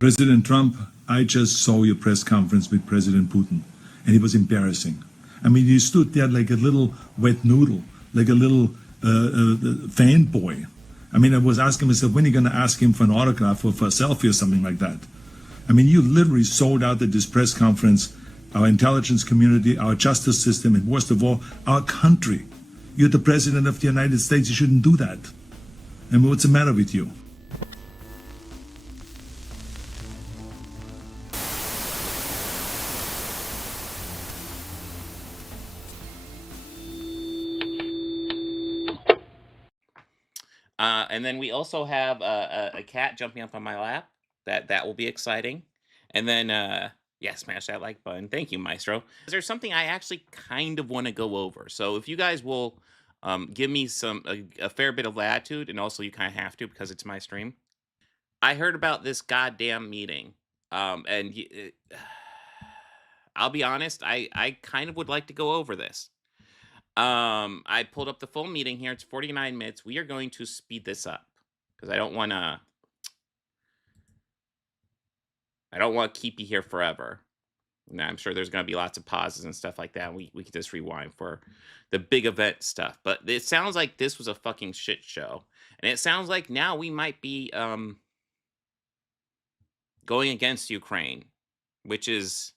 President Trump, I just saw your press conference with President Putin, and it was embarrassing. I mean, you stood there like a little wet noodle, like a little fanboy. I mean, I was asking myself, when are you going to ask him for an autograph or for a selfie or something like that? I mean, you literally sold out at this press conference our intelligence community, our justice system, and worst of all, our country. You're the president of the United States. You shouldn't do that. I mean, what's the matter with you? And then we also have a cat jumping up on my lap. That will be exciting. And then, yeah, smash that like button. Thank you, Maestro. There's something I actually kind of want to go over. So if you guys will give me a fair bit of latitude, and also you kind of have to because it's my stream. I heard about this goddamn meeting, and I'll be honest, I kind of would like to go over this. I pulled up the full meeting here. It's 49 minutes. We are going to speed this up because I don't want to keep you here forever. Now, I'm sure there's going to be lots of pauses and stuff like that. We can just rewind for the big event stuff. But it sounds like this was a fucking shit show. And it sounds like now we might be going against Ukraine, which is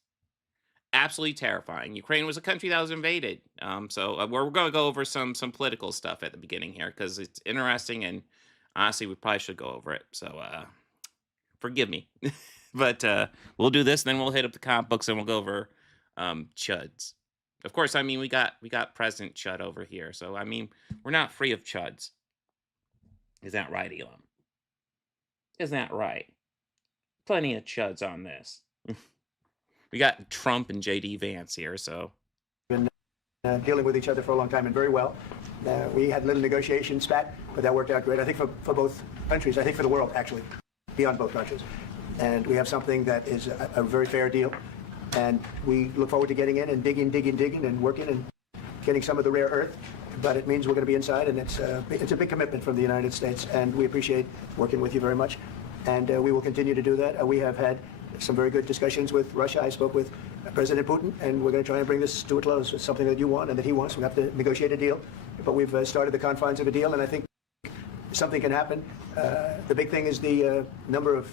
absolutely terrifying. Ukraine was a country that was invaded. So we're going to go over some political stuff at the beginning here because it's interesting, and honestly, we probably should go over it. So forgive me. But we'll do this, and then we'll hit up the comic books, and we'll go over chuds. Of course, I mean, we got President Chud over here. So, I mean, we're not free of chuds. Is that right, Elam? Isn't that right? Plenty of chuds on this. We got Trump and JD Vance here, so. Been dealing with each other for a long time and very well. We had a little negotiation spat, but that worked out great. I think for both countries, I think for the world, actually, beyond both countries. And we have something that is a very fair deal. And we look forward to getting in and digging and working and getting some of the rare earth. But it means we're going to be inside, and it's a big commitment from the United States. And we appreciate working with you very much. And we will continue to do that. We have had some very good discussions with Russia. I spoke with President Putin, and we're going to try and bring this to a close. It's something that you want and that he wants. We have to negotiate a deal. But we've started the confines of a deal, and I think something can happen. The big thing is the number of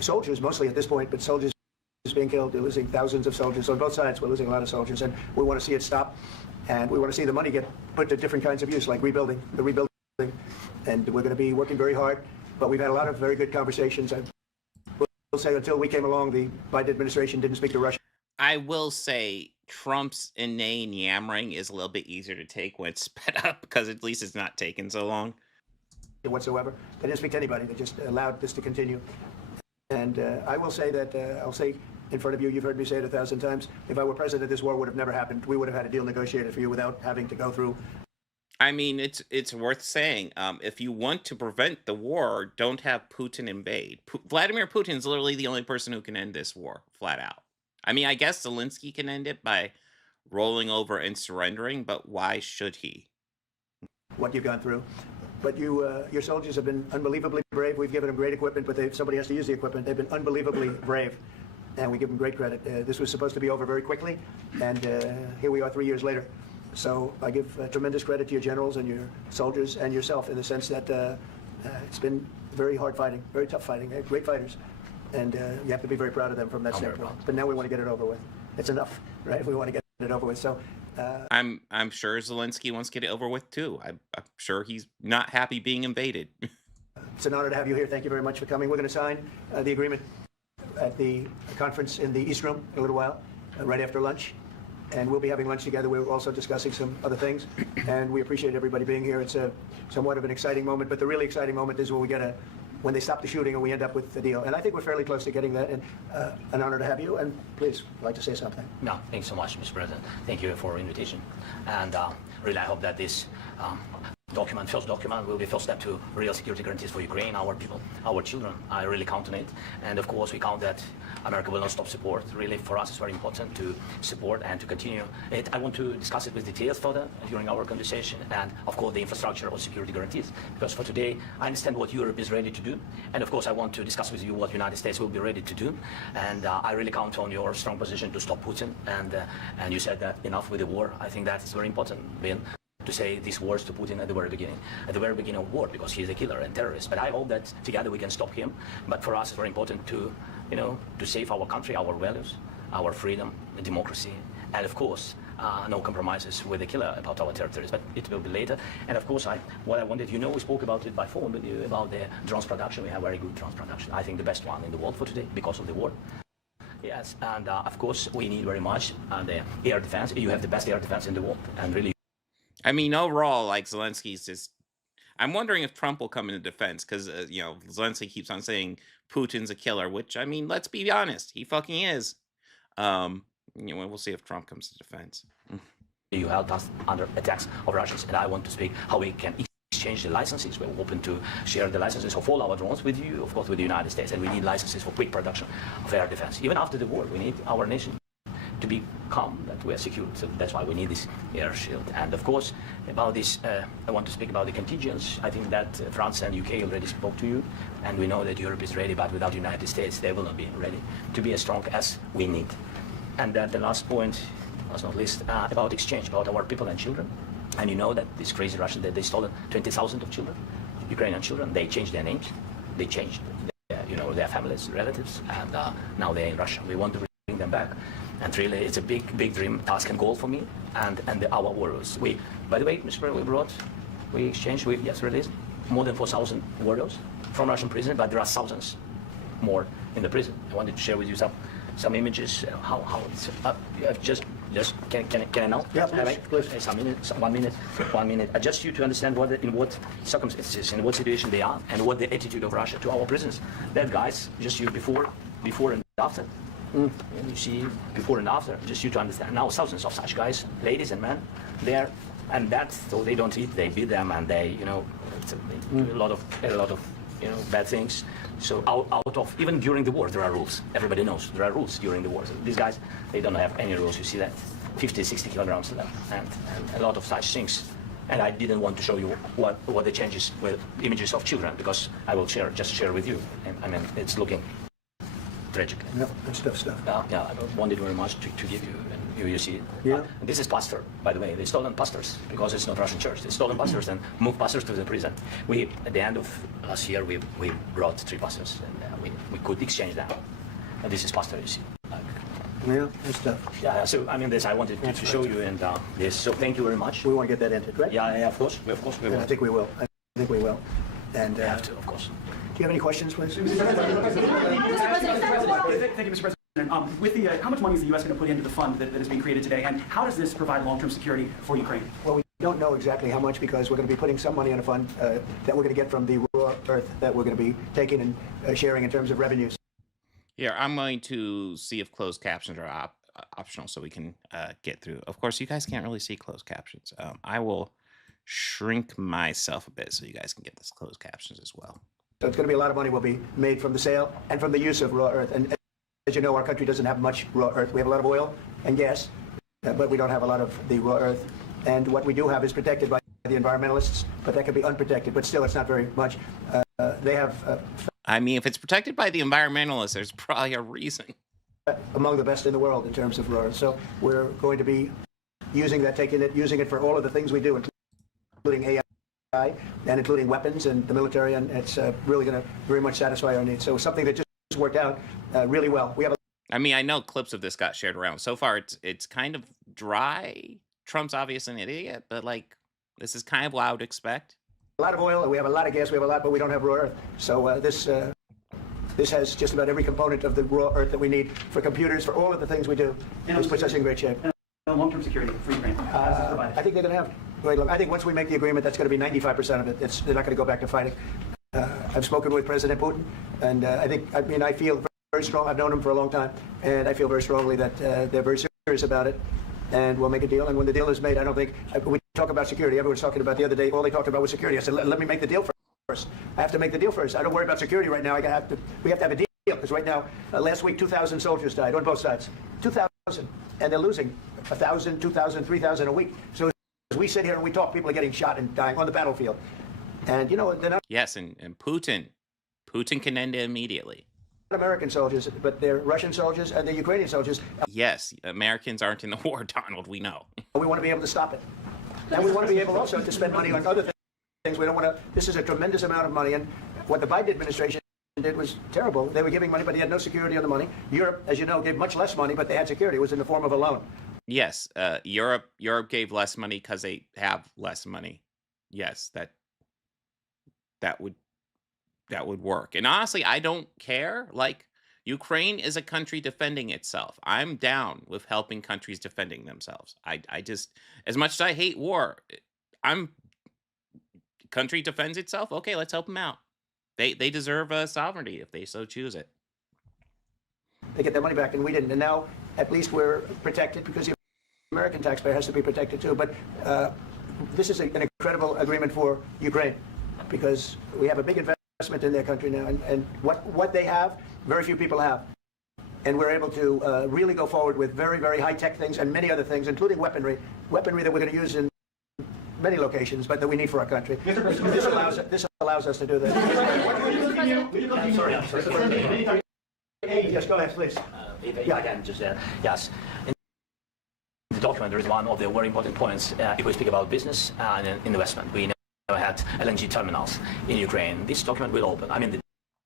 soldiers, mostly at this point, but soldiers being killed. They're losing thousands of soldiers on both sides. We're losing a lot of soldiers, and we want to see it stop. And we want to see the money get put to different kinds of use, like rebuilding. And we're going to be working very hard. But we've had a lot of very good conversations. I will say until we came along, the Biden administration didn't speak to Russia. I will say Trump's inane yammering is a little bit easier to take when it's sped up because at least it's not taking so long. Whatsoever. They didn't speak to anybody. They just allowed this to continue. And I will say that, I'll say in front of you, you've heard me say it 1,000 times, if I were president, this war would have never happened. We would have had a deal negotiated for you without having to go through. I mean, it's worth saying, if you want to prevent the war, don't have Putin invade. Vladimir Putin is literally the only person who can end this war, flat out. I mean, I guess Zelenskyy can end it by rolling over and surrendering, but why should he? What you've gone through. But your soldiers have been unbelievably brave. We've given them great equipment, but somebody has to use the equipment. They've been unbelievably brave, and we give them great credit. This was supposed to be over very quickly, and here we are 3 years later. So I give tremendous credit to your generals and your soldiers and yourself in the sense that it's been very hard fighting, very tough fighting. They're great fighters, and you have to be very proud of them from that standpoint. But now we want to get it over with. It's enough, right? We want to get it over with. So I'm sure Zelenskyy wants to get it over with too. I'm sure he's not happy being invaded. It's an honor to have you here. Thank you very much for coming. We're going to sign the agreement at the conference in the East Room in a little while, right after lunch. And we'll be having lunch together. We're also discussing some other things, and we appreciate everybody being here. It's somewhat of an exciting moment, but the really exciting moment is when they stop the shooting and we end up with the deal. And I think we're fairly close to getting that, and an honor to have you. And please, I'd like to say something. No, thanks so much, Mr. President. Thank you for the invitation. And really, I hope that this document, first document, will be first step to real security guarantees for Ukraine, our people, our children. I really count on it. And of course, we count that America will not stop support. Really, for us, it's very important to support and to continue it. I want to discuss it with details further during our conversation, and of course, the infrastructure of security guarantees. Because for today, I understand what Europe is ready to do. And of course, I want to discuss with you what the United States will be ready to do. And I really count on your strong position to stop Putin. And you said that enough with the war. I think that is very important, Ben, to say these words to Putin at the very beginning of war, because he is a killer and terrorist. But I hope that together we can stop him. But for us, it's very important to, to save our country, our values, our freedom, democracy, and of course, no compromises with the killer about our territories. But it will be later. And of course, what I wanted, we spoke about it by phone with you about the drones production. We have very good drones production. I think the best one in the world for today because of the war. Yes, and of course, we need very much the air defense. You have the best air defense in the world, and really. I mean, overall, like Zelensky's just. I'm wondering if Trump will come into defense because Zelensky keeps on saying Putin's a killer, which I mean, let's be honest, he fucking is. We'll see if Trump comes to defense. You held us under attacks of Russians, and I want to speak how we can exchange the licenses. We're open to share the licenses of all our drones with you, of course, with the United States, and we need licenses for quick production of air defense. Even after the war, we need our nation to be calm, that we are secure. So that's why we need this air shield. And of course, about this, I want to speak about the contingents. I think that France and UK already spoke to you, and we know that Europe is ready, but without the United States, they will not be ready to be as strong as we need. And the last point, last not least, about exchange, about our people and children. And you know that this crazy Russian, that they stole 20,000 of children, Ukrainian children. They changed their names, they changed, their families, relatives, and now they're in Russia. We want to bring them back. And really, it's a big dream, task and goal for me and our warriors. By the way, Mr. President, we exchanged, released more than 4,000 warriors from Russian prison, but there are thousands more in the prison. I wanted to share with you some images, how it's just can I now? Yeah, please. One minute. Just you to understand in what circumstances, in what situation they are, and what the attitude of Russia to our prisoners. That guys, just you before and after. And you see before and after, just you to understand. Now thousands of such guys, ladies and men, there, and that, so they don't eat, they beat them, and they, they do a lot of bad things. So out of, even during the war, there are rules. Everybody knows there are rules during the war. So these guys, they don't have any rules. You see that, 50, 60 kilograms to them, and a lot of such things. And I didn't want to show you what the changes with images of children, because I will just share with you. And I mean, it's looking tragic. Yeah, that's tough stuff. Yeah, I wanted very much to give you, and you see it. Yeah. This is pastor, by the way. They stolen pastors because it's not Russian church. They stolen pastors and moved pastors to the prison. At the end of last year, we brought 3 pastors, and we could exchange them. And this is pastor, you see. Yeah, that's tough. Yeah, so I mean, this I wanted to show you, and this. So thank you very much. We want to get that entered, right? Yeah, of course, we will. I think we will. And We have to, of course. Do you have any questions, please? Thank you, Mr. President. With the, how much money is the U.S. going to put into the fund that is being created today, and how does this provide long-term security for Ukraine? Well, we don't know exactly how much, because we're going to be putting some money in a fund that we're going to get from the raw earth that we're going to be taking and sharing in terms of revenues. Here, I'm going to see if closed captions are optional so we can get through. Of course, you guys can't really see closed captions. I will shrink myself a bit so you guys can get this closed captions as well. So it's going to be a lot of money will be made from the sale and from the use of raw earth. And as you know, our country doesn't have much raw earth. We have a lot of oil and gas, but we don't have a lot of the raw earth. And what we do have is protected by the environmentalists, but that could be unprotected. But still, it's not very much. They have... I mean, if it's protected by the environmentalists, there's probably a reason. Among the best in the world in terms of raw earth. So we're going to be using that, using it for all of the things we do, including AI. And including weapons and the military, and it's really going to very much satisfy our needs. So something that just worked out really well. I mean, I know clips of this got shared around. So far, it's kind of dry. Trump's obviously an idiot, but like, this is kind of what I would expect. A lot of oil, we have a lot of gas, we have a lot, but we don't have raw earth. So this has just about every component of the raw earth that we need for computers, for all of the things we do. This puts us in great shape. Long-term security for Ukraine. I think they're going to have. I think once we make the agreement, that's going to be 95% of it. They're not going to go back to fighting. I've spoken with President Putin, and I feel very strong. I've known him for a long time, and I feel very strongly that they're very serious about it, and we'll make a deal. And when the deal is made, I don't think we talk talk about security. Everyone's talking about the other day. All they talked about was security. I said, let me make the deal first. I have to make the deal first. I don't worry about security right now. We have to have a deal because right now, last week, 2,000 soldiers died on both sides. 2,000, and they're losing 1,000, 2,000, 3,000 a week. So as we sit here and we talk, people are getting shot and dying on the battlefield. And you know, they're not. Yes, and Putin can end it immediately. American soldiers, but they're Russian soldiers and they're Ukrainian soldiers. Yes, Americans aren't in the war, Donald. We know. We want to be able to stop it, and we want to be able also to spend money on other things. We don't want to. This is a tremendous amount of money, and what the Biden administration did was terrible. They were giving money, but they had no security on the money. Europe, as you know, gave much less money, but they had security. It was in the form of a loan. Yes, Europe gave less money because they have less money. Yes, that would work. And honestly, I don't care. Like, Ukraine is a country defending itself. I'm down with helping countries defending themselves. I just, as much as I hate war, country defends itself. Okay, let's help them out. They deserve sovereignty if they so choose it. They get their money back, and we didn't. And now, at least we're protected because the American taxpayer has to be protected too. But this is an incredible agreement for Ukraine because we have a big investment in their country now, and what they have, very few people have. And we're able to really go forward with very, very high-tech things and many other things, including weaponry that we're going to use in many locations, but that we need for our country. This allows us to do that. I'm sorry. Yes, go ahead, please. If I can just, yes. In the document, there is one of the very important points if we speak about business and investment. We never had LNG terminals in Ukraine. This document will open. I mean, the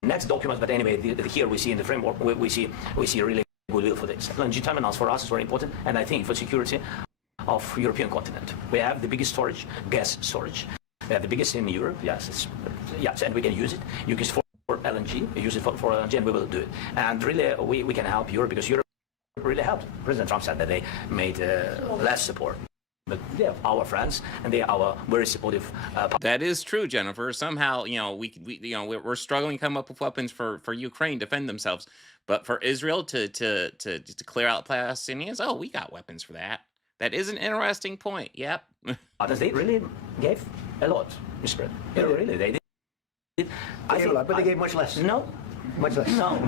next document, but anyway, here we see in the framework, we see really good will for this. LNG terminals for us is very important, and I think for security of European continent. We have the biggest storage, gas storage. We have the biggest in Europe, yes, and we can use it. You can for LNG, use it for LNG, and we will do it. And really, we can help Europe because Europe really helped. President Trump said that they made less support. But they're our friends, and they are our very supportive. That is true, Jennifer. Somehow, we're struggling to come up with weapons for Ukraine to defend themselves, but for Israel to clear out Palestinians, we got weapons for that. That is an interesting point. Yep. Others they really gave a lot, Mr. President. Yeah, really, they did. I think a lot, but they gave much less. No. Much less. No.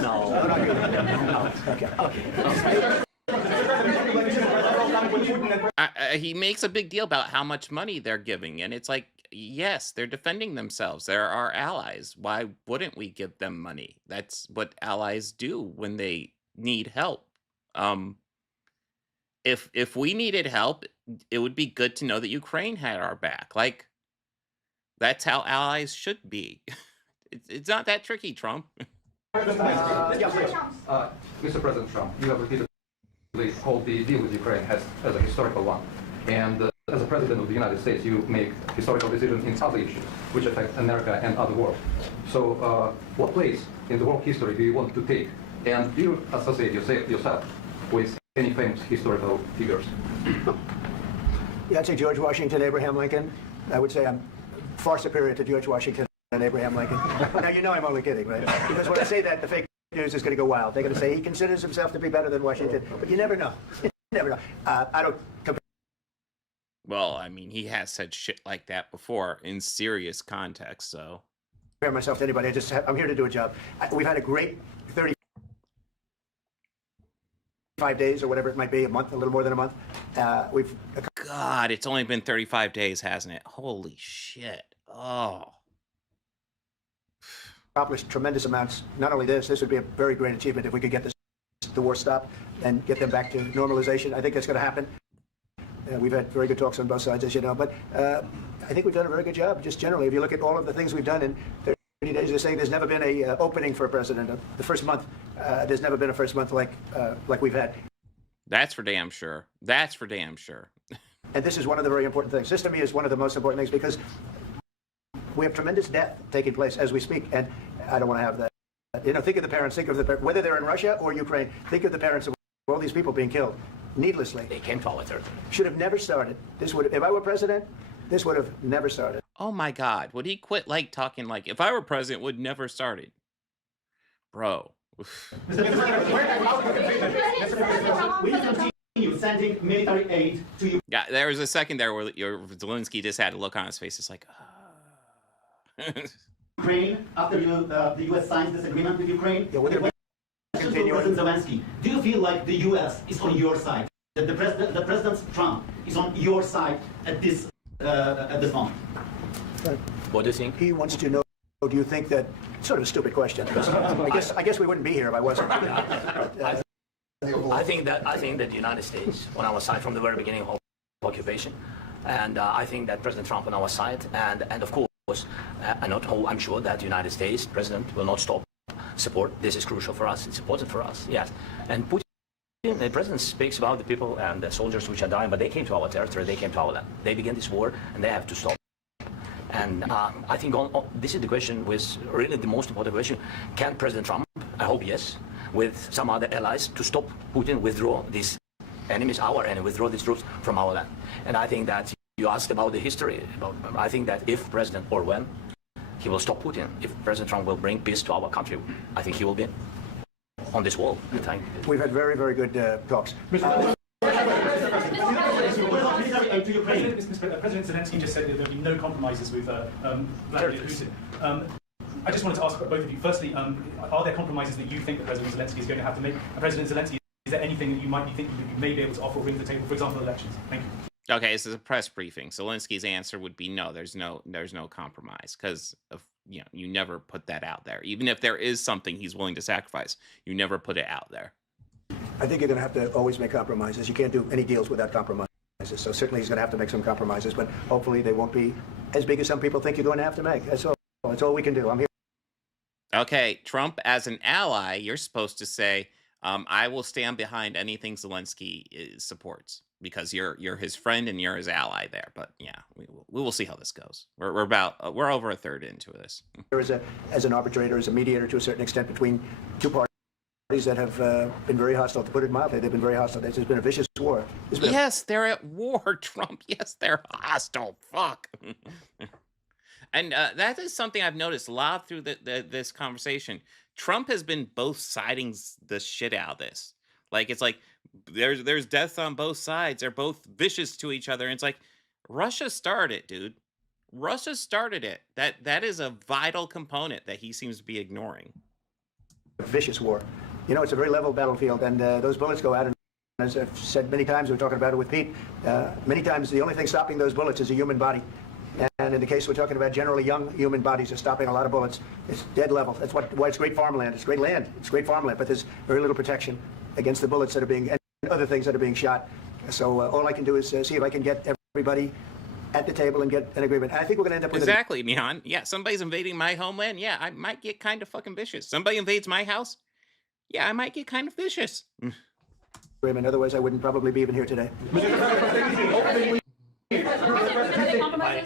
No. Okay. He makes a big deal about how much money they're giving, and it's like, yes, they're defending themselves. They're our allies. Why wouldn't we give them money? That's what allies do when they need help. If we needed help, it would be good to know that Ukraine had our back. Like, that's how allies should be. It's not that tricky, Trump. Mr. President Trump, you have repeatedly called the deal with Ukraine as a historical one. And as a president of the United States, you make historical decisions in other issues which affect America and other world. So what place in the world history do you want to take? And do you associate yourself with any famous historical figures? Yeah, I'd say George Washington, Abraham Lincoln. I would say I'm far superior to George Washington and Abraham Lincoln. Now, you know I'm only kidding, right? Because when I say that, the fake news is going to go wild. They're going to say he considers himself to be better than Washington. But you never know. You never know. I don't compare. Well, I mean, he has said shit like that before in serious context, so. Compare myself to anybody. I'm here to do a job. We've had a great 35 days or whatever it might be, a month, a little more than a month. God, it's only been 35 days, hasn't it? Holy shit. Oh. Accomplished tremendous amounts. Not only this would be a very great achievement if we could get the war stopped and get them back to normalization. I think that's going to happen. We've had very good talks on both sides, as you know, but I think we've done a very good job, just generally. If you look at all of the things we've done in 30 days, they're saying there's never been a opening for a president. The first month, there's never been a first month like we've had. That's for damn sure. That's for damn sure. And this is one of the very important things. This, to me, is one of the most important things because we have tremendous death taking place as we speak, and I don't want to have that. Think of the parents, whether they're in Russia or Ukraine, think of the parents of all these people being killed needlessly. They came to our territory. Should have never started. If I were president, this would have never started. Oh my God, would he quit talking like, if I were president, would never started? Bro. continue sending military aid to Yeah, there was a second there where Zelenskyy just had a look on his face. It's like, Ukraine after the U.S. signs this agreement with Ukraine? Yeah, we're going to be continuing. President Zelenskyy, do you feel like the U.S. is on your side? That the President Trump is on your side at this moment? What do you think? He wants to know, do you think that, sort of a stupid question. I guess we wouldn't be here if I wasn't. I think that the United States on our side from the very beginning of occupation, and I think that President Trump on our side, and of course, I'm sure that the United States President will not stop support. This is crucial for us. It's important for us. Yes, and Putin. The president speaks about the people and the soldiers which are dying, but they came to our territory, they came to our land. They began this war, and they have to stop. And I think this is the question, was really the most important question. Can President Trump, I hope yes, with some other allies, to stop Putin, withdraw these enemies, our enemy, withdraw these troops from our land? And I think that you asked about the history. I think that if President, or when, he will stop Putin, if President Trump will bring peace to our country, I think he will be on this wall. We've had very, very good talks. President Zelenskyy just said that there will be no compromises with Vladimir Putin. I just wanted to ask both of you. Firstly, are there compromises that you think that President Zelenskyy is going to have to make? And President Zelenskyy, is there anything that you might be thinking that you may be able to offer or bring to the table, for example, elections? Thank you. okay, this is a press briefing. Zelensky's answer would be no. There's no compromise because you never put that out there. Even if there is something he's willing to sacrifice, you never put it out there. I think you're going to have to always make compromises. You can't do any deals without compromises. So certainly he's going to have to make some compromises, but hopefully they won't be as big as some people think you're going to have to make. That's all. That's all we can do. I'm here. Okay, Trump as an ally, you're supposed to say, I will stand behind anything Zelenskyy supports because you're his friend and you're his ally there. But yeah, we will see how this goes. We're over a third into this. As an arbitrator, as a mediator to a certain extent between two parties that have been very hostile. To put it mildly, they've been very hostile. There's been a vicious war. Yes, they're at war, Trump. Yes, they're hostile. Fuck. And that is something I've noticed a lot through this conversation. Trump has been both siding the shit out of this. Like, it's like there's deaths on both sides. They're both vicious to each other. And it's like, Russia started it, dude. Russia started it. That is a vital component that he seems to be ignoring. A vicious war. You know, it's a very level battlefield, and those bullets go out. And as I've said many times, we're talking about it with Pete, many times the only thing stopping those bullets is a human body. And in the case we're talking about, generally young human bodies are stopping a lot of bullets. It's dead level. That's why it's great farmland. It's great land. It's great farmland, but there's very little protection against the bullets that are being, and other things that are being shot. So all I can do is see if I can get everybody at the table and get an agreement. And I think we're going to end up with exactly, Mihan. Yeah, somebody's invading my homeland. Yeah, I might get kind of fucking vicious. Somebody invades my house. Yeah, I might get kind of vicious. agreement. Otherwise, I wouldn't probably be even here today.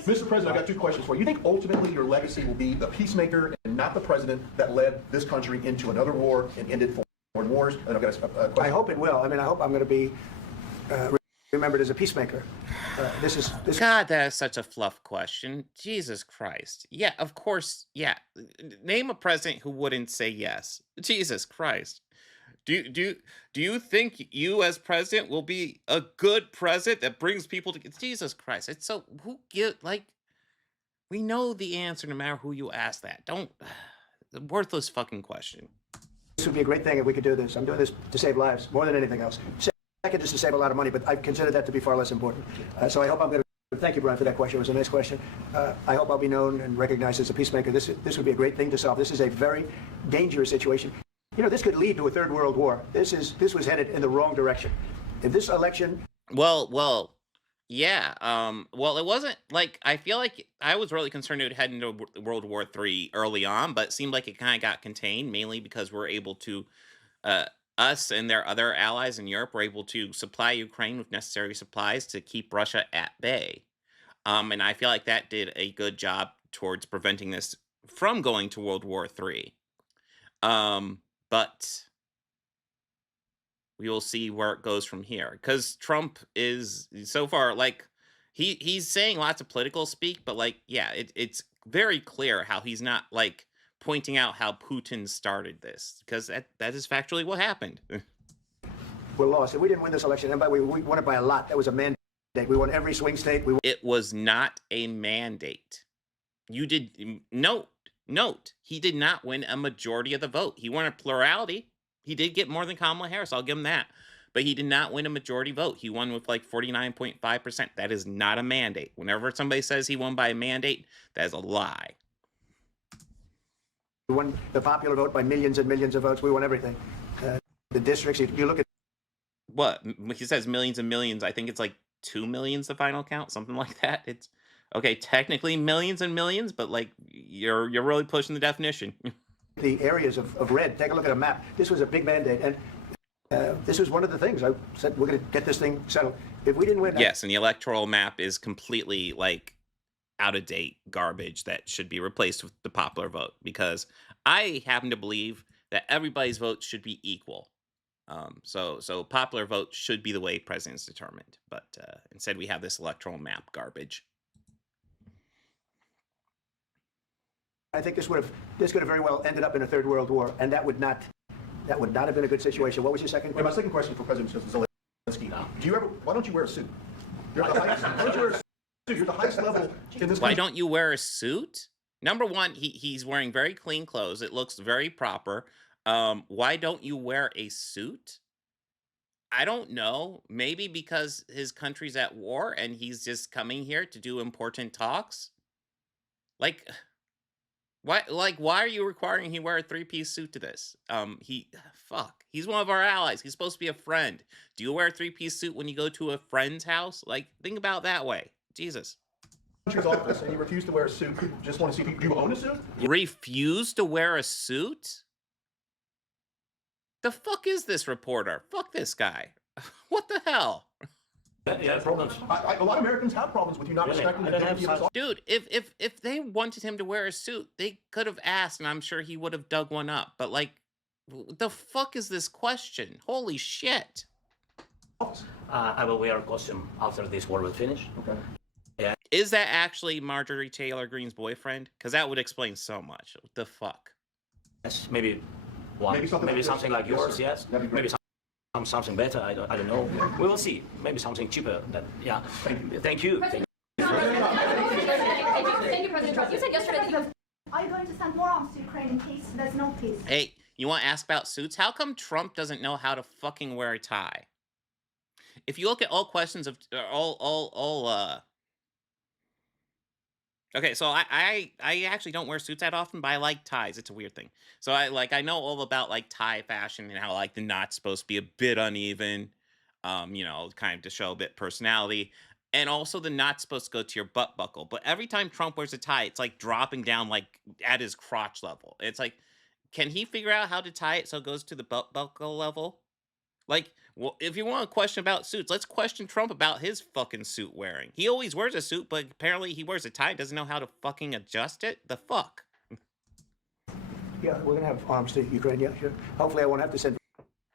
Mr. President, I got two questions for you. You think ultimately your legacy will be the peacemaker and not the president that led this country into another war and ended foreign wars? And I've got a question. I hope it will. I mean, I hope I'm going to be remembered as a peacemaker. This God, that is such a fluff question. Jesus Christ. Yeah, of course. Yeah. Name a president who wouldn't say yes. Jesus Christ. Do you think you as president will be a good president that brings people to Jesus Christ? It's so we know the answer no matter who you ask that. Don't worthless fucking question. This would be a great thing if we could do this. I'm doing this to save lives more than anything else. Second is to save a lot of money, but I consider that to be far less important. So I hope I'm going to thank you, Brian, for that question. It was a nice question. I hope I'll be known and recognized as a peacemaker. This would be a great thing to solve. This is a very dangerous situation. You know, this could lead to a third world war. This was headed in the wrong direction. If this election... Well, yeah. Well, it wasn't like, I feel like I was really concerned it would head into World War III early on, but it seemed like it kind of got contained, mainly because we're able to, us and their other allies in Europe were able to supply Ukraine with necessary supplies to keep Russia at bay. And I feel like that did a good job towards preventing this from going to World War III. But we will see where it goes from here. Because Trump is, so far, like, he's saying lots of political speak, but, like, yeah, it's very clear how he's not, like, pointing out how Putin started this. Because that is factually what happened. were lost. And we didn't win this election. And by the way, we won it by a lot. That was a mandate. We won every swing state. It was not a mandate. You did note, he did not win a majority of the vote. He won a plurality. He did get more than Kamala Harris. I'll give him that. But he did not win a majority vote. He won with like 49.5%. That is not a mandate. Whenever somebody says he won by a mandate, that is a lie. We won the popular vote by millions and millions of votes. We won everything. The districts, you look at What? He says millions and millions. I think it's like 2 million's the final count, something like that. It's okay, technically millions and millions, but like you're really pushing the definition. the areas of red. Take a look at a map. This was a big mandate. And this was one of the things I said, we're going to get this thing settled. If we didn't win... Yes, and the electoral map is completely, like, out-of-date garbage that should be replaced with the popular vote, because I happen to believe that everybody's vote should be equal. So popular vote should be the way president's determined, but instead we have this electoral map garbage. I think this could have very well ended up in a third world war, and that would not have been a good situation. What was your second question? My second question for President Zelenskyy. Why don't you wear a suit? You're the highest, why don't you wear a suit? You're the highest level in this country. Why don't you wear a suit? Number one, he's wearing very clean clothes. It looks very proper. Why don't you wear a suit? I don't know. Maybe because his country's at war and he's just coming here to do important talks? Like... Why are you requiring he wear a three-piece suit to this? He's one of our allies. He's supposed to be a friend. Do you wear a three-piece suit when you go to a friend's house? Like, think about it that way. Jesus. Country's office, and you refuse to wear a suit. Just want to see if you own a suit? Refuse to wear a suit? The fuck is this reporter? Fuck this guy. What the hell? Yeah, problems. A lot of Americans have problems with you not respecting the dignity of his office. Dude, if they wanted him to wear a suit, they could have asked, and I'm sure he would have dug one up. But, like, the fuck is this question? Holy shit. I will wear a costume after this war will finish. Okay. Yeah. Is that actually Marjorie Taylor Greene's boyfriend? Because that would explain so much. What the fuck? Yes, maybe one. Maybe something like yours, yes. Maybe something better, I don't know. We will see. Maybe something cheaper. Yeah. Thank you. Thank you, President Trump. You said yesterday that you have... Are you going to send more arms to Ukraine in case there's no peace? Hey, you want to ask about suits? How come Trump doesn't know how to fucking wear a tie? If you look at all questions of okay, so I actually don't wear suits that often, but I like ties. It's a weird thing. So I know all about like tie fashion and how like the knot's supposed to be a bit uneven, kind of to show a bit personality. And also the knot's supposed to go to your butt buckle. But every time Trump wears a tie, it's like dropping down like at his crotch level. It's like, can he figure out how to tie it so it goes to the butt buckle level? Like, well, if you want to question about suits, let's question Trump about his fucking suit wearing. He always wears a suit, but apparently he wears a tie and doesn't know how to fucking adjust it. The fuck? Yeah, we're going to have arms to Ukraine, yeah, sure. Hopefully I won't have to send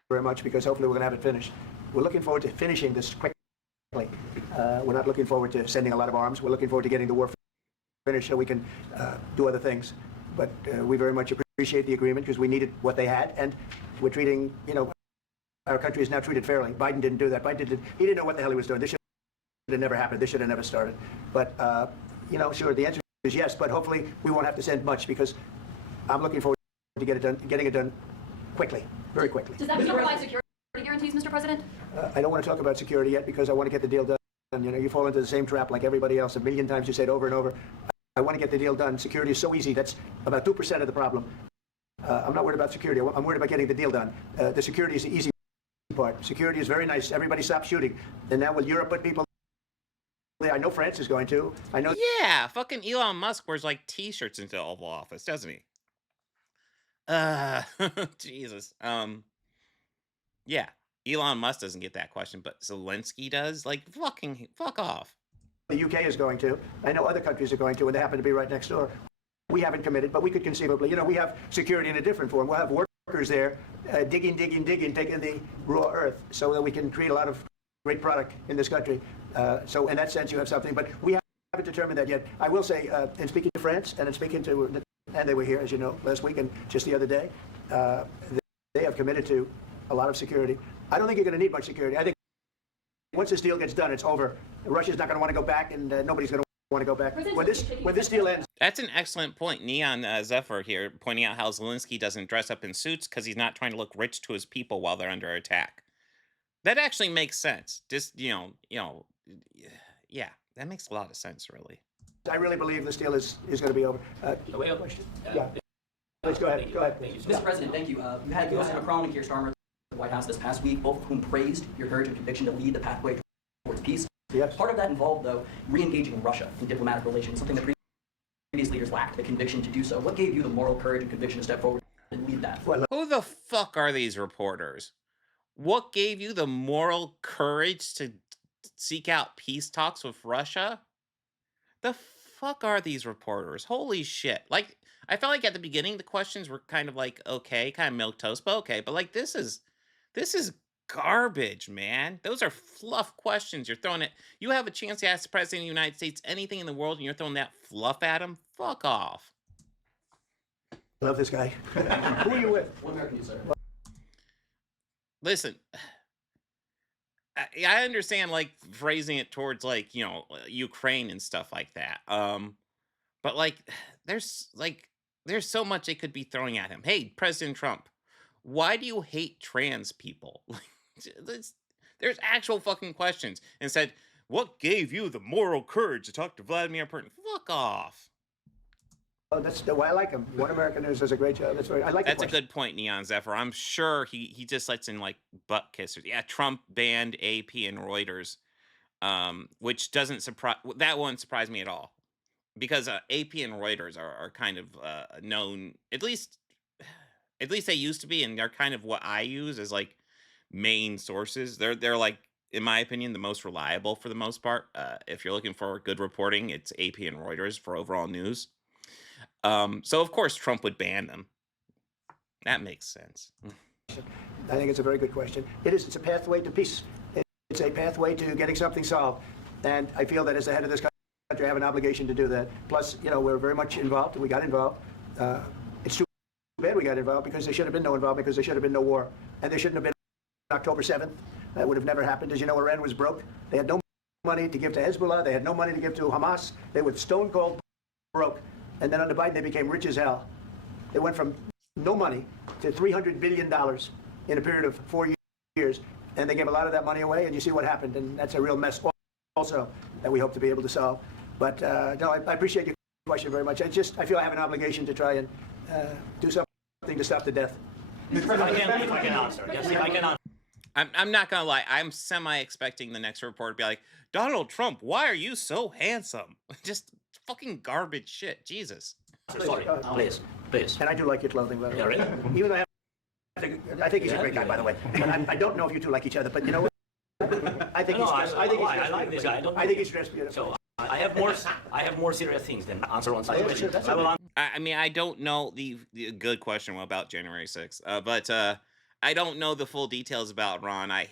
very much, because hopefully we're going to have it finished. We're looking forward to finishing this quickly. We're not looking forward to sending a lot of arms. We're looking forward to getting the war finished so we can do other things. But we very much appreciate the agreement because we needed what they had, and we're treating, our country is now treated fairly. Biden didn't do that. He didn't know what the hell he was doing. This should have never happened. This should have never started. But, sure, the answer is yes, but hopefully we won't have to send much, because I'm looking forward to getting it done quickly, very quickly. Does that mean you provide security guarantees, Mr. President? I don't want to talk about security yet, because I want to get the deal done. You fall into the same trap like everybody else. A million times you say it over and over. I want to get the deal done. Security is so easy. That's about 2% of the problem. I'm not worried about security. I'm worried about getting the deal done. The security is the easy part. Security is very nice. Everybody stop shooting. And now will Europe put people there? I know France is going to. I know. Yeah, fucking Elon Musk wears like t-shirts into the Oval Office, doesn't he? Jesus. Yeah, Elon Musk doesn't get that question, but Zelenskyy does. Like, fuck off. The UK is going to. I know other countries are going to, and they happen to be right next door. We haven't committed, but we could conceivably. We have security in a different form. We'll have workers there digging, taking the raw earth so that we can create a lot of great product in this country. So in that sense, you have something, but we haven't determined that yet. I will say, in speaking to France and in speaking to, and they were here, as you know, last week and just the other day, they have committed to a lot of security. I don't think you're going to need much security. I think once this deal gets done, it's over. Russia's not going to want to go back, and nobody's going to want to go back. When this deal ends. That's an excellent point. Neon Zephyr here pointing out how Zelenskyy doesn't dress up in suits because he's not trying to look rich to his people while they're under attack. That actually makes sense. Just, yeah, that makes a lot of sense, really. I really believe this deal is going to be over. Wait, a question. Yeah. Please go ahead. Go ahead. Mr. President, thank you. You had U.S. Macron and Keir Starmer at the White House this past week, both of whom praised your courage and conviction to lead the pathway towards peace. Yes. Part of that involved, though, re-engaging Russia in diplomatic relations, something that previous leaders lacked the conviction to do so. What gave you the moral courage and conviction to step forward and lead that? Who the fuck are these reporters? What gave you the moral courage to seek out peace talks with Russia? The fuck are these reporters? Holy shit. Like, I felt like at the beginning the questions were kind of like, okay, kind of milquetoast, but okay. But like, this is garbage, man. Those are fluff questions. You're throwing it. You have a chance to ask the President of the United States anything in the world and you're throwing that fluff at him? Fuck off. Love this guy. Who are you with? What American news, sir? Listen, I understand, like, phrasing it towards, like, Ukraine and stuff like that. But, like, there's so much they could be throwing at him. Hey, President Trump, why do you hate trans people? There's actual fucking questions. And said, what gave you the moral courage to talk to Vladimir Putin? Fuck off. Oh, that's why I like him. One American News does a great job. I like. That's a good point, Neon Zephyr. I'm sure he just lets in like butt kissers. Yeah, Trump banned AP and Reuters, which doesn't surprise. That won't surprise me at all, because AP and Reuters are kind of known. At least they used to be, and they're kind of what I use as like main sources. They're like, in my opinion, the most reliable for the most part. If you're looking for good reporting, it's AP and Reuters for overall news. So of course Trump would ban them. That makes sense. I think it's a very good question. It's a pathway to peace. It's a pathway to getting something solved. And I feel that as the head of this country, I have an obligation to do that. Plus, we're very much involved. We got involved. It's too bad we got involved because there should have been no involvement, because there should have been no war. And there shouldn't have been October 7th. That would have never happened. As you know, Iran was broke. They had no money to give to Hezbollah. They had no money to give to Hamas. They were stone cold broke. And then under Biden, they became rich as hell. They went from no money to $300 billion in a period of 4 years. And they gave a lot of that money away, and you see what happened. And that's a real mess also that we hope to be able to solve. But no, I appreciate your question very much. I feel I have an obligation to try and do something to stop the death. If I can answer. Yes, if I can answer. I'm not gonna lie. I'm semi-expecting the next report to be like, Donald Trump, why are you so handsome? Just fucking garbage shit. Jesus. Sorry, please. And I do like your clothing, by the way. Yeah, really? Even though I think he's a great guy, by the way. And I don't know if you two like each other, but you know what? I think I like this guy. I think he's dressed beautiful. So I have more serious things than answer on such questions. I mean, I don't know the good question about January 6th, but I don't know the full details about Iran. I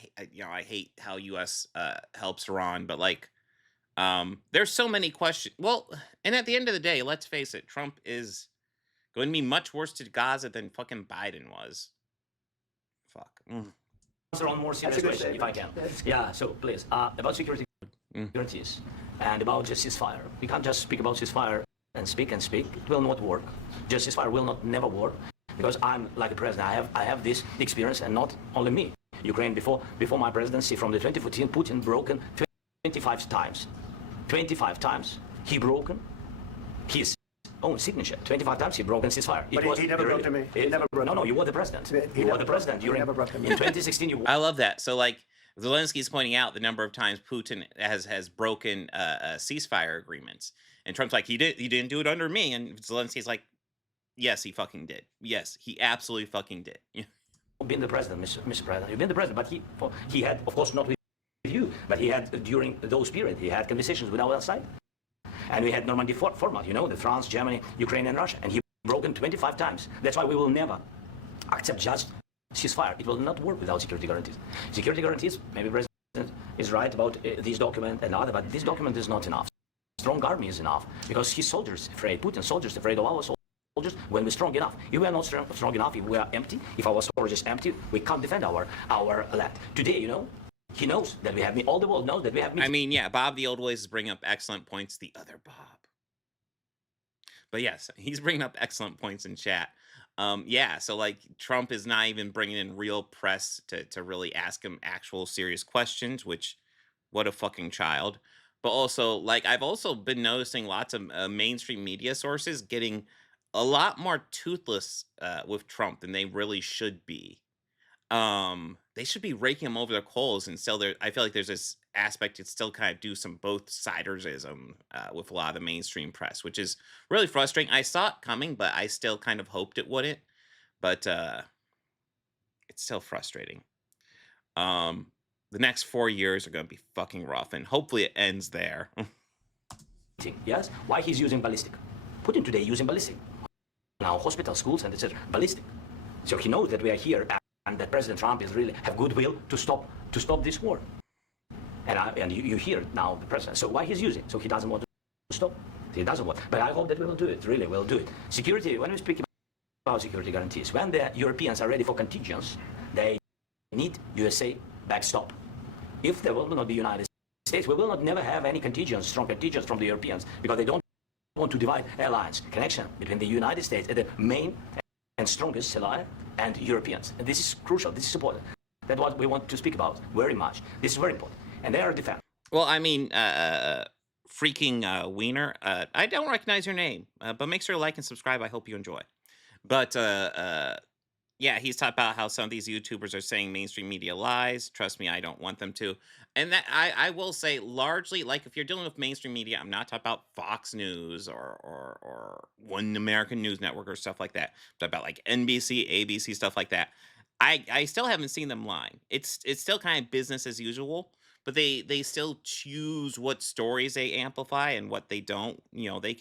hate how U.S. helps Iran, but like, there's so many questions. Well, and at the end of the day, let's face it, Trump is going to be much worse to Gaza than fucking Biden was. Fuck. Answer on more serious question, if I can. Yeah, so please, about security guarantees and about just ceasefire. We can't just speak about ceasefire and speak. It will not work. Just ceasefire will never work, because I'm like a president. I have this experience, and not only me. Ukraine before my presidency, from the 2014, Putin broken 25 times. 25 times he broken his own signature. 25 times he broken ceasefire. But he never broke to me. He never broke. No, you were the president. You were the president during. In 2016, you. I love that. So like, Zelensky's pointing out the number of times Putin has broken ceasefire agreements, and Trump's like, he didn't do it under me, and Zelensky's like, yes, he fucking did. Yes, he absolutely fucking did. Been the president, Mr. President. You've been the president, but he had, of course, not with you, but he had during those periods, he had conversations with our side, and we had Normandy format. The France, Germany, Ukraine, and Russia, and he broken 25 times. That's why we will never accept just ceasefire. It will not work without security guarantees. Security guarantees, maybe President is right about this document and other, but this document is not enough. Strong army is enough, because his soldiers afraid, Putin's soldiers afraid of our soldiers. soldiers when we're strong enough. If we are not strong enough, if we are empty, if our storage is empty, we can't defend our land. Today, you know, he knows that we have all the world knows that we have. I mean, yeah, Bob the Old Ways is bringing up excellent points. The other Bob. But yes, he's bringing up excellent points in chat. Yeah, so like Trump is not even bringing in real press to really ask him actual serious questions, which what a fucking child. But also, like, I've also been noticing lots of mainstream media sources getting a lot more toothless with Trump than they really should be. They should be raking him over their coals, and still there. I feel like there's this aspect to still kind of do some both sidersism with a lot of the mainstream press, which is really frustrating. I saw it coming, but I still kind of hoped it wouldn't. But it's still frustrating. The next 4 years are going to be fucking rough, and hopefully it ends there. Yes, why he's using ballistic? Putin today using ballistic. Now hospital, schools, and etc. Ballistic. So he knows that we are here. And that President Trump is really have goodwill to stop this war, and you hear now the president. So why he's using? So he doesn't want to stop. He doesn't want. But I hope that we will do it. Really, we'll do it. Security. When we speak about security guarantees, when the Europeans are ready for contingents, they need USA backstop. If there will not be United States, we will not never have any contingents, strong contingents from the Europeans, because they don't want to divide alliance connection between the United States and the main and strongest ally and Europeans. And this is crucial. This is important. That's what we want to speak about very much. This is very important. And they are defending. Well, I mean, freaking Wiener, I don't recognize your name, but make sure to like and subscribe. I hope you enjoy. But yeah, he's talking about how some of these YouTubers are saying mainstream media lies. Trust me, I don't want them to. And that I will say largely, like if you're dealing with mainstream media, I'm not talking about Fox News or One American News Network or stuff like that. I'm talking about like NBC, ABC, stuff like that. I still haven't seen them lying. It's still kind of business as usual, but they still choose what stories they amplify and what they don't. You know, they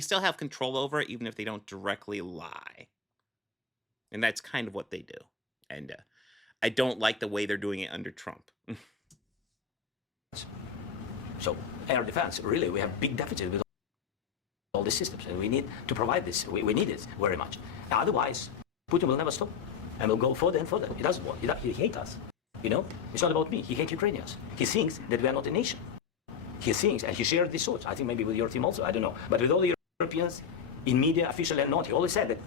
still have control over it, even if they don't directly lie. And that's kind of what they do. And I don't like the way they're doing it under Trump. So air defense, really, we have big deficit with all these systems, and we need to provide this. We need it very much. Otherwise, Putin will never stop, and will go further and further. He doesn't want. He hates us. You know, it's not about me. He hates Ukrainians. He thinks that we are not a nation. He thinks, and he shared these thoughts. I think maybe with your team also. I don't know. But with all the Europeans, in media, official and not, he always said that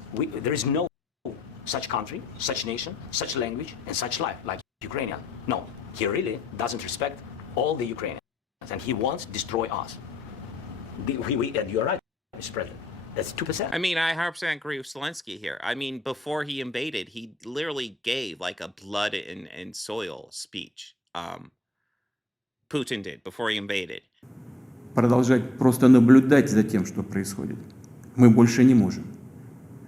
there is no such country, such nation, such language, and such life like Ukrainian. No, he really doesn't respect all the Ukrainians, and he wants to destroy us. And you're right, Mr. President. That's 2%. I mean, I 100% agree with Zelenskyy here. I mean, before he invaded, he literally gave like a blood and soil speech. Putin did before he invaded. Продолжать просто наблюдать за тем, что происходит. Мы больше не можем.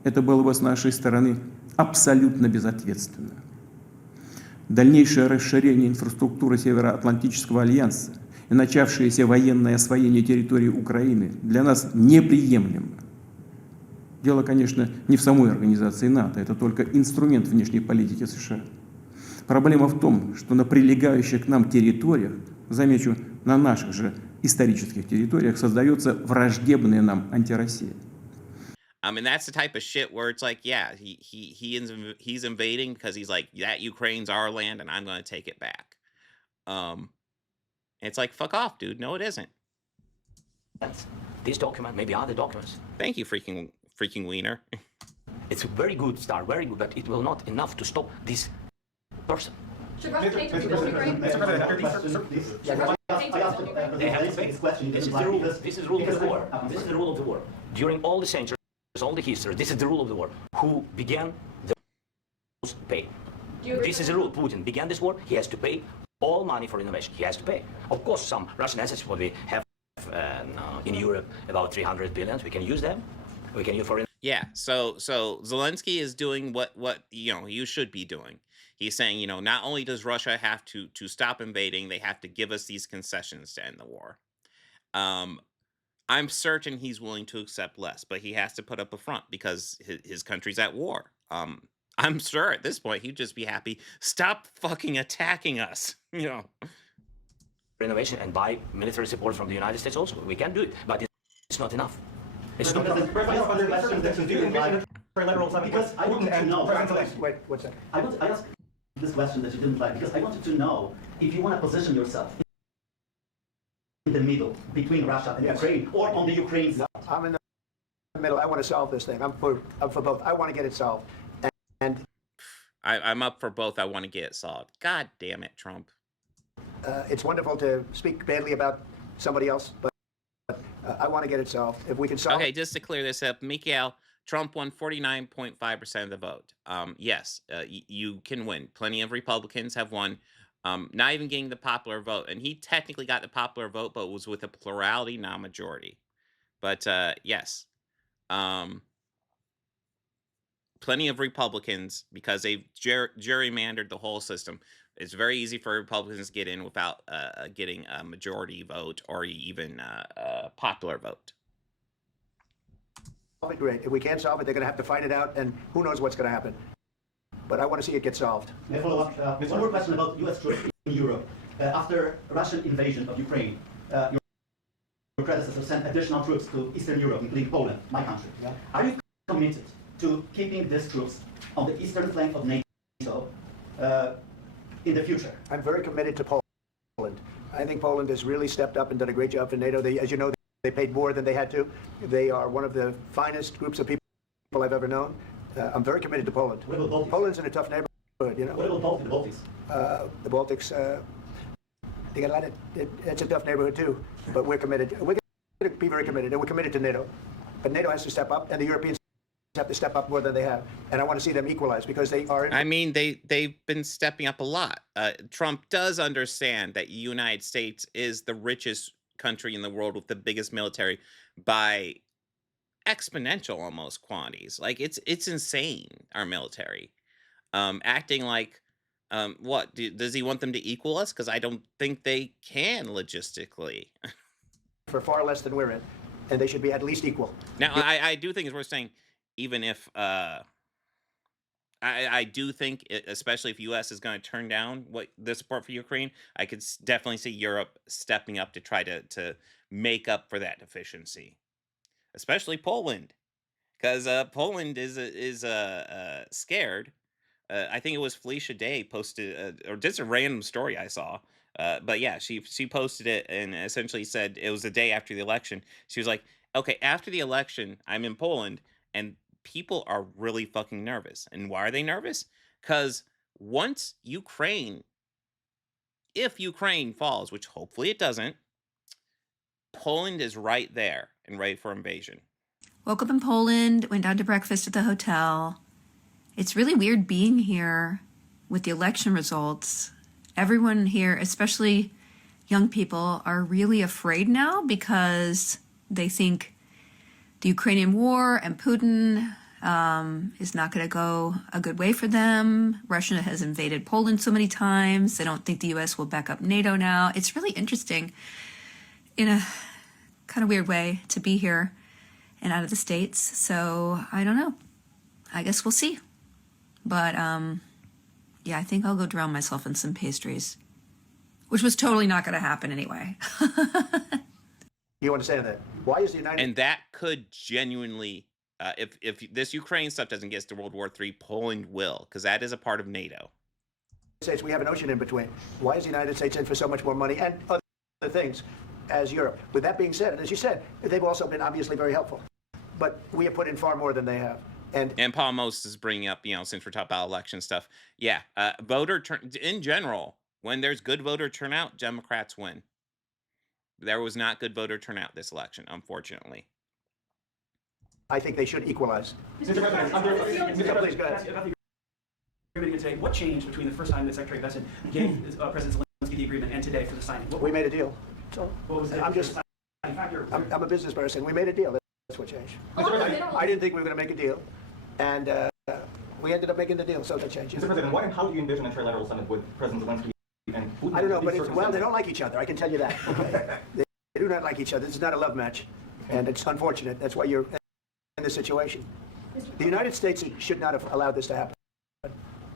Это было бы с нашей стороны абсолютно безответственно. Дальнейшее расширение инфраструктуры Североатлантического альянса и начавшееся военное освоение территории Украины для нас неприемлемо. Дело, конечно, не в самой организации НАТО, это только инструмент внешней политики США. Проблема в том, что на прилегающих к нам территориях, замечу, на наших же исторических территориях, создается враждебная нам антироссия. I mean, that's the type of shit where it's like, yeah, he's invading because he's like, that Ukraine's our land and I'm going to take it back. It's like, fuck off, dude. No, it isn't. This document, maybe other documents. Thank you, freaking Wiener. It's a very good start, very good, but it will not enough to stop this person. Should Russia take to rebuild Ukraine? They have to pay. This is the rule. This is the rule of the war. This is the rule of the war. During all the centuries, all the history, this is the rule of the war. Who began the pay? This is the rule. Putin began this war. He has to pay all money for innovation. He has to pay. Of course, some Russian assets, what we have in Europe, about 300 billion. We can use them. We can use for. Yeah. So Zelenskyy is doing what you should be doing. He's saying, not only does Russia have to stop invading, they have to give us these concessions to end the war. I'm certain he's willing to accept less, but he has to put up a front because his country's at war. I'm sure at this point he'd just be happy. Stop fucking attacking us. Renovation and buy military support from the United States also. We can do it, but it's not enough. It's not. Because I wanted to know. Wait, what's that? I asked this question that you didn't like because I wanted to know if you want to position yourself in the middle between Russia and Ukraine, or on the Ukraine side. No, I'm in the middle. I want to solve this thing. I'm for both. I want to get it solved. And I'm up for both. I want to get it solved. God damn it, Trump. it's wonderful to speak badly about somebody else, but I want to get it solved. If we can solve Okay, just to clear this up, Mikhail, Trump won 49.5% of the vote. Yes, you can win. Plenty of Republicans have won, not even getting the popular vote. And he technically got the popular vote, but was with a plurality, not majority. But yes, plenty of Republicans, because they've gerrymandered the whole system. It's very easy for Republicans to get in without getting a majority vote or even a popular vote. solve it, great. If we can't solve it, they're going to have to fight it out, and who knows what's going to happen. But I want to see it get solved. May I follow up? One more question about U.S. troops in Europe. After Russian invasion of Ukraine, your predecessor sent additional troops to Eastern Europe, including Poland, my country. Yeah. Are you committed to keeping these troops on the eastern flank of NATO in the future? I'm very committed to Poland. I think Poland has really stepped up and done a great job for NATO. They, as you know, they paid more than they had to. They are one of the finest groups of people I've ever known. I'm very committed to Poland. What about Baltics? Poland's in a tough neighborhood, you know. What about the Baltics? The Baltics, they got a lot of, it's a tough neighborhood too, but we're committed. We're going to be very committed, and we're committed to NATO. But NATO has to step up, and the Europeans have to step up more than they have. And I want to see them equalize, because they are... I mean, they've been stepping up a lot. Trump does understand that the United States is the richest country in the world with the biggest military by exponential almost quantities. Like, it's insane, our military. Acting like, what, does he want them to equal us? Because I don't think they can logistically. for far less than we're in, and they should be at least equal. Now, I do think it's worth saying, even if I do think, especially if U.S. is going to turn down the support for Ukraine, I could definitely see Europe stepping up to try to make up for that deficiency, especially Poland, because Poland is scared. I think it was Felicia Day posted, or just a random story I saw. But yeah, she posted it and essentially said it was the day after the election. She was like, okay, after the election, I'm in Poland, and people are really fucking nervous. And why are they nervous? Because once if Ukraine falls, which hopefully it doesn't, Poland is right there and ready for invasion. Woke up in Poland, went down to breakfast at the hotel. It's really weird being here with the election results. Everyone here, especially young people, are really afraid now because they think the Ukrainian war and Putin is not going to go a good way for them. Russia has invaded Poland so many times. They don't think the U.S. will back up NATO now. It's really interesting in a kind of weird way to be here and out of the States. So I don't know. I guess we'll see. But yeah, I think I'll go drown myself in some pastries, which was totally not going to happen anyway. You understand that? Why is the United And that could genuinely, if this Ukraine stuff doesn't get us to World War III, Poland will, because that is a part of NATO. States, we have an ocean in between. Why is the United States in for so much more money and other things as Europe? With that being said, and as you said, they've also been obviously very helpful. But we have put in far more than they have. And Paul Most is bringing up, since we're talking about election stuff, yeah, voter turn in general, when there's good voter turnout, Democrats win. There was not good voter turnout this election, unfortunately. I think they should equalize. Mr. President, Please go ahead. Everybody could say, what changed between the first time that Secretary Vance gave President Zelenskyy the agreement and today for the signing? We made a deal. So What was the factor? I'm a business person. We made a deal. That's what changed. I didn't think we were going to make a deal, and we ended up making the deal, so that changed. Mr. President, why and how do you envision a trilateral summit with President Zelenskyy and Putin? I don't know, but they don't like each other. I can tell you that. Okay? They do not like each other. This is not a love match, and it's unfortunate. That's why you're in this situation. The United States should not have allowed this to happen.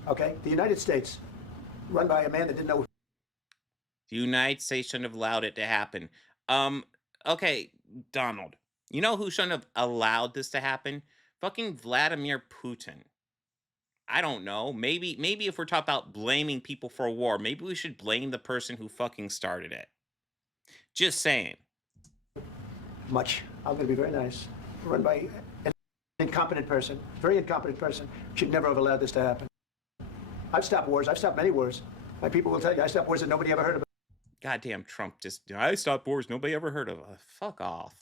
Okay? The United States, run by a man that didn't know. The United States shouldn't have allowed it to happen. Okay, Donald, You know who shouldn't have allowed this to happen? Fucking Vladimir Putin. I don't know. Maybe if we're talking about blaming people for a war, maybe we should blame the person who fucking started it. Just saying. Much. I'm going to be very nice. Run by an incompetent person, very incompetent person. Should never have allowed this to happen. I've stopped wars. I've stopped many wars. My people will tell you I stopped wars that nobody ever heard about. Goddamn Trump just, I stopped wars nobody ever heard of. Fuck off.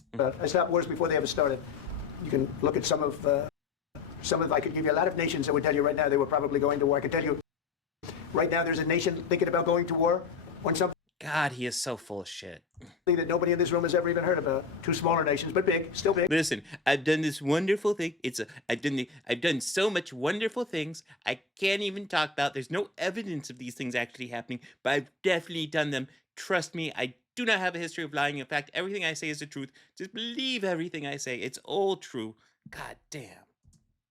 I stopped wars before they ever started. You can look at some of, I could give you a lot of nations that would tell you right now they were probably going to war. I can tell you right now there's a nation thinking about going to war on something. God, he is so full of shit. That nobody in this room has ever even heard about. Two smaller nations, but big, still big. Listen, I've done this wonderful thing. I've done so much wonderful things I can't even talk about. There's no evidence of these things actually happening, but I've definitely done them. Trust me, I do not have a history of lying. In fact, everything I say is the truth. Just believe everything I say. It's all true. God damn.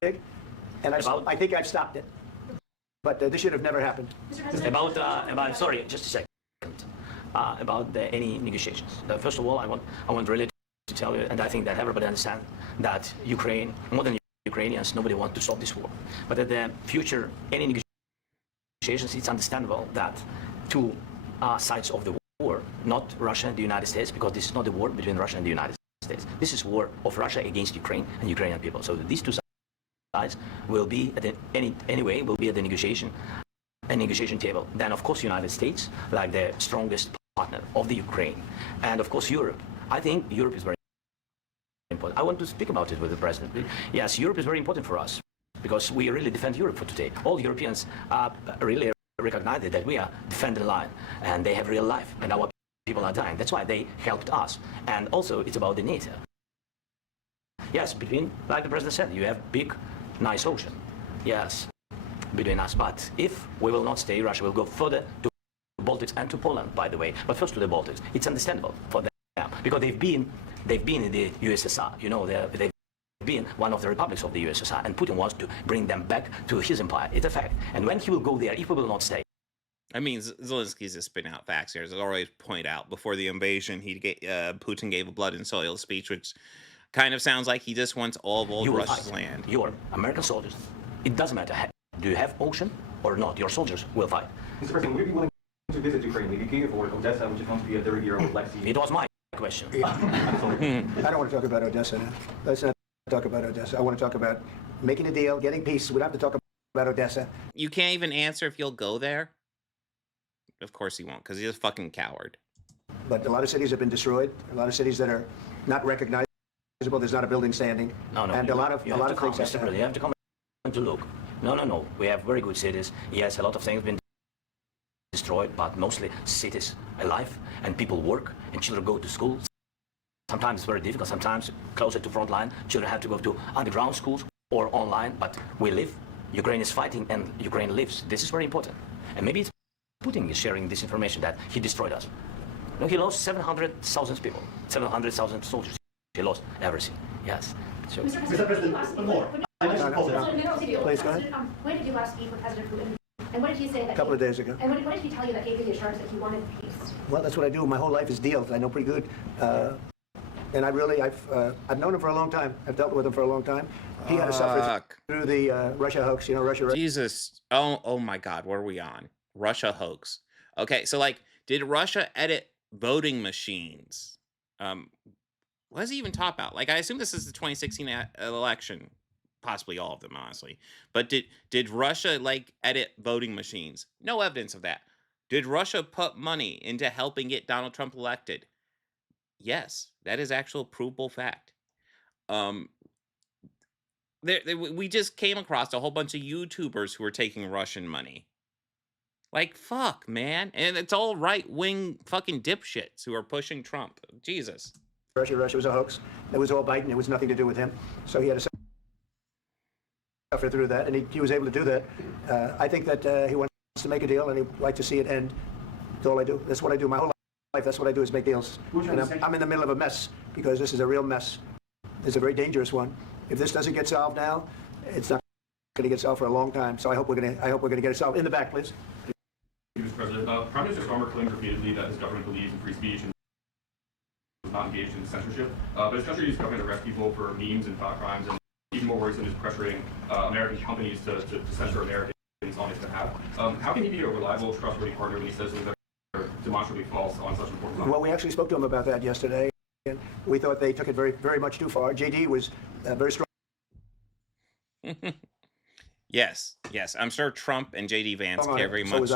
Big, and I think I've stopped it. But this should have never happened. About sorry, just a second. About any negotiations. First of all, I want really to tell you, and I think that everybody understands that Ukraine, more than Ukrainians, nobody wants to stop this war. But at the future, any negotiations, it's understandable that two sides of the war, not Russia and the United States, because this is not a war between Russia and the United States. This is war of Russia against Ukraine and Ukrainian people. So these two sides will be at anyway will be at the negotiation table. Then, of course, United States, like the strongest partner of the Ukraine, and of course Europe. I think Europe is very important. I want to speak about it with the president. Yes, Europe is very important for us because we really defend Europe for today. All Europeans really recognize that we are defending the line, and they have real life, and our people are dying. That's why they helped us. And also, it's about the NATO. Yes, between, like the president said, you have big, nice ocean. Yes, between us. But if we will not stay, Russia will go further to Baltics and to Poland, by the way. But first to the Baltics. It's understandable for them because they've been in the USSR. You know, they've been one of the republics of the USSR, and Putin wants to bring them back to his empire. It's a fact. And when he will go there, if we will not stay. I mean, Zelensky's just spitting out facts here. As I always point out, before the invasion, Putin gave a blood and soil speech, which kind of sounds like he just wants all of old Russia's land. Your American soldiers, it doesn't matter. Do you have ocean or not? Your soldiers will fight. Mr. President, would you be willing to visit Ukraine, maybe Kyiv or Odessa, which is going to be a third year of Black Sea? It was my question. I don't want to talk about Odessa now. Let's not talk about Odessa. I want to talk about making a deal, getting peace. We don't have to talk about Odessa. You can't even answer if you'll go there? Of course he won't, because he's a fucking coward. But a lot of cities have been destroyed. A lot of cities that are not recognizable. There's not a building standing. No. And a lot of things have to happen. You have to come and to look. No. We have very good cities. Yes, a lot of things have been destroyed, but mostly cities alive, and people work, and children go to school. Sometimes it's very difficult. Sometimes closer to front line, children have to go to underground schools or online. But we live. Ukraine is fighting, and Ukraine lives. This is very important. And maybe it's Putin is sharing this information that he destroyed us. No, he lost 700,000 people, 700,000 soldiers. He lost everything. Yes. So, Mr. President, more. Please go ahead. When did you last speak with President Putin? And what did he say? A couple of days ago. And what did he tell you that gave you the assurance that he wanted peace? Well, that's what I do. My whole life is deals. I know pretty good. And I've known him for a long time. I've dealt with him for a long time. He had to suffer through the Russia hoax. You know, Russia. Jesus. Oh my God. What are we on? Russia hoax. Okay, so like, did Russia edit voting machines? What does he even talk about? Like, I assume this is the 2016 election, possibly all of them, honestly. But did Russia like edit voting machines? No evidence of that. Did Russia put money into helping get Donald Trump elected? Yes, that is actual provable fact. We just came across a whole bunch of YouTubers who were taking Russian money. Like, fuck, man. And it's all right-wing fucking dipshits who are pushing Trump. Jesus. Russia was a hoax. It was all Biden. It was nothing to do with him. So he had to suffer through that, and he was able to do that. I think that he wants to make a deal, and he'd like to see it end. That's all I do. That's what I do. My whole life, that's what I do is make deals. And I'm in the middle of a mess, because this is a real mess. It's a very dangerous one. If this doesn't get solved now, it's not going to get solved for a long time. So I hope we're going to get it solved. In the back, please. Mr. President, Prime Minister Starmer claimed repeatedly that his government believes in free speech and was not engaged in censorship. But his country is government arrest people for memes and thought crimes, and even more worrisome is pressuring American companies to censor Americans on his behalf. How can he be a reliable, trustworthy partner when he says things that are demonstrably false on such important topics? Well, we actually spoke to him about that yesterday, and we thought they took it very, very much too far. JD was very strong. Yes. I'm sure Trump and JD Vance care very much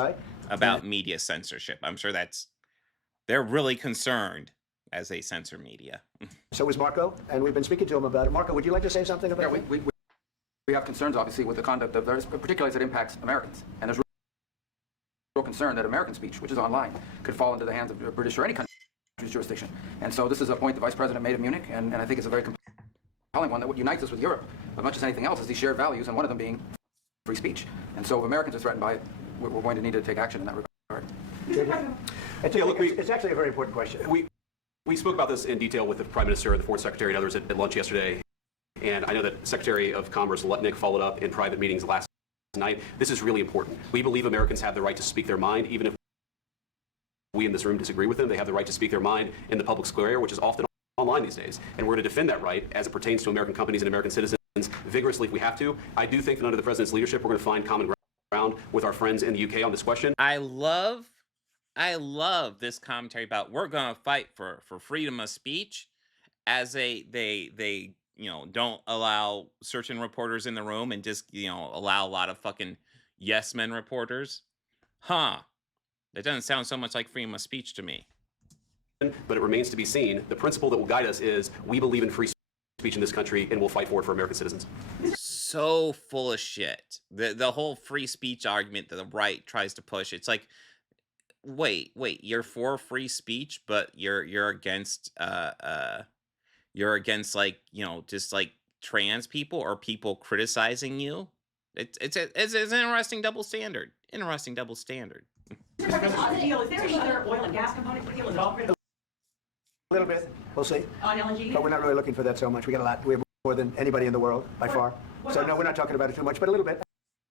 about media censorship. I'm sure they're really concerned as they censor media. So was Marco, and we've been speaking to him about it. Marco, would you like to say something about it? We have concerns, obviously, with the conduct of theirs, particularly as it impacts Americans. And there's real concern that American speech, which is online, could fall into the hands of British or any country's jurisdiction. And so this is a point the Vice President made in Munich, and I think it's a very compelling one that what unites us with Europe, as much as anything else, is these shared values, and one of them being free speech. And so if Americans are threatened by it, we're going to need to take action in that regard. It's actually a very important question. We spoke about this in detail with the Prime Minister, the Foreign Secretary, and others at lunch yesterday. And I know that Secretary of Commerce Letnick followed up in private meetings last night. This is really important. We believe Americans have the right to speak their mind, even if we in this room disagree with them. They have the right to speak their mind in the public square, which is often online these days. And we're going to defend that right as it pertains to American companies and American citizens vigorously if we have to. I do think that under the President's leadership, we're going to find common ground with our friends in the UK on this question. I love this commentary about we're going to fight for freedom of speech as they don't allow certain reporters in the room and just, allow a lot of fucking yes men reporters. That doesn't sound so much like freedom of speech to me. But it remains to be seen. The principle that will guide us is we believe in free speech in this country and we'll fight for it for American citizens. So full of shit. The whole free speech argument that the right tries to push. It's like, wait, you're for free speech, but you're against just like trans people or people criticizing you. It's an interesting double standard. Is there any other oil and gas component to the deal? Is it all A little bit. We'll see. on LNG? But we're not really looking for that so much. We got a lot. We have more than anybody in the world, by far. So, no, we're not talking about it too much, but a little bit.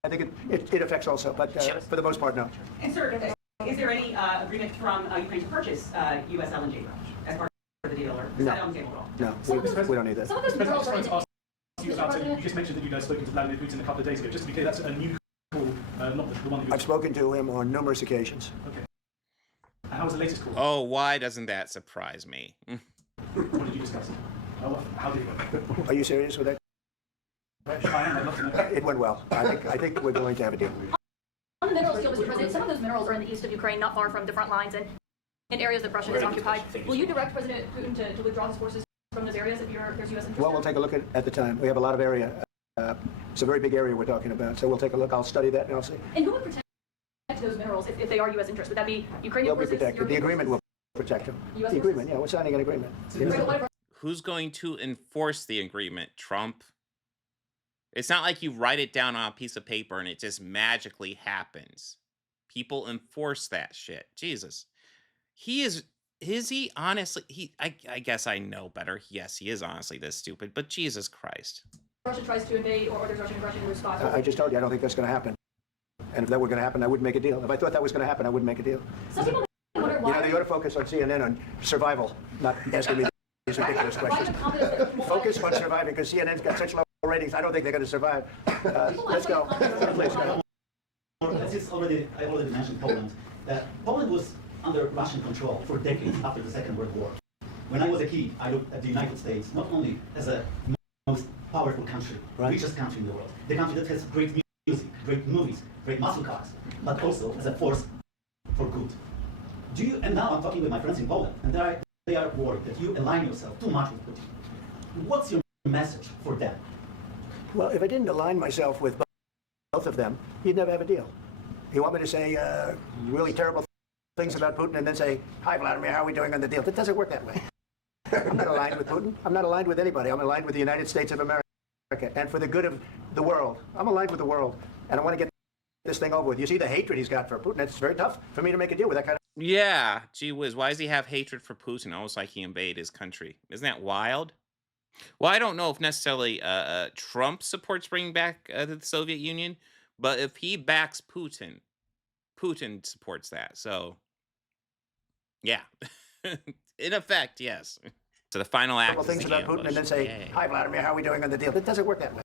I think it affects also, but for the most part, no. And sir, is there any agreement from Ukraine to purchase U.S. LNG as part of the deal, or is that on the table at all? No, we don't need that. Some of those minerals are you just mentioned that you guys spoken to Vladimir Putin a couple of days ago. Just to be clear, that's a new call, not the one that I've spoken to him on numerous occasions. Okay. How was the latest call? Oh, why doesn't that surprise me? What did you discuss? How did it go? Are you serious with that? I am. I'd love to know. It went well. I think we're going to have a deal. On the minerals deal, Mr. President, some of those minerals are in the east of Ukraine, not far from the front lines and in areas that Russia has occupied. Will you direct President Putin to withdraw his forces from those areas if there's U.S. interest? Well, we'll take a look at the time. We have a lot of area. It's a very big area we're talking about, so we'll take a look. I'll study that and I'll see. And who would protect those minerals if they are U.S. interests? Would that be Ukrainian They'll be forces? protected. The agreement will protect them. US The agreement, yeah, we're signing an agreement. Who's going to enforce the agreement? Trump? It's not like you write it down on a piece of paper and it just magically happens. People enforce that shit. Jesus. Is he honestly, I guess I know better. Yes, he is honestly this stupid, but Jesus Christ. Russia tries to invade or there's Russian aggression in response. I just told you, I don't think that's going to happen. And if that were going to happen, I wouldn't make a deal. If I thought that was going to happen, I wouldn't make a deal. Some people wonder why. They ought to focus on CNN on survival, not asking me these ridiculous questions. Focus on surviving, because CNN's got such low ratings. I don't think they're going to survive. Let's go. Please go. I already mentioned Poland. Poland was under Russian control for decades after the Second World War. When I was a kid, I looked at the United States not only as a most powerful country, richest country in the world, the country that has great music, great movies, great muscle cars, but also as a force for good. And now I'm talking with my friends in Poland, and they are worried that you align yourself too much with Putin. What's your message for them? Well, if I didn't align myself with both of them, you'd never have a deal. You want me to say really terrible things about Putin and then say, hi, Vladimir, how are we doing on the deal? It doesn't work that way. I'm not aligned with Putin. I'm not aligned with anybody. I'm aligned with the United States of America. And for the good of the world. I'm aligned with the world. And I want to get this thing over with. You see the hatred he's got for Putin. It's very tough for me to make a deal with that kind of... Yeah, gee whiz. Why does he have hatred for Putin? Almost like he invaded his country. Isn't that wild? Well, I don't know if necessarily Trump supports bringing back the Soviet Union, but if he backs Putin, Putin supports that. So, yeah. In effect, yes. So the final act is things the about Putin and then say, ambush. hi, Vladimir, how are we doing on the deal? It doesn't work that way.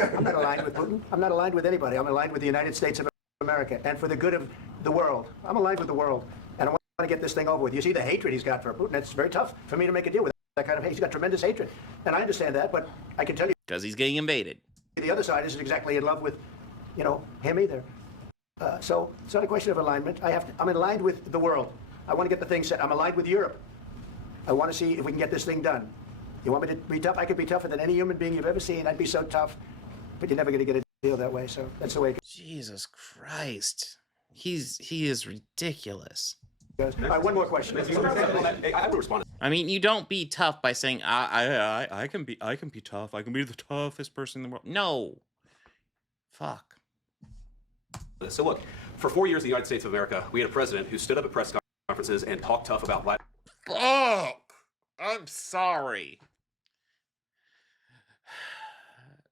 I'm not aligned with Putin. I'm not aligned with anybody. I'm aligned with the United States of America and for the good of the world. I'm aligned with the world, and I want to get this thing over with. You see the hatred he's got for Putin. It's very tough for me to make a deal with that kind of hate. He's got tremendous hatred, and I understand that, but I can tell you Because he's getting invaded. the other side isn't exactly in love with, him either. So it's not a question of alignment. I'm aligned with the world. I want to get the thing set. I'm aligned with Europe. I want to see if we can get this thing done. You want me to be tough? I could be tougher than any human being you've ever seen. I'd be so tough, but you're never going to get a deal that way. So that's the way it goes. Jesus Christ. He is ridiculous. All right, one more question. I have to respond. I mean, you don't be tough by saying I can be tough. I can be the toughest person in the world. No. Fuck. So look, for 4 years in the United States of America, we had a president who stood up at press conferences and talked tough about Vladimir. Fuck. I'm sorry.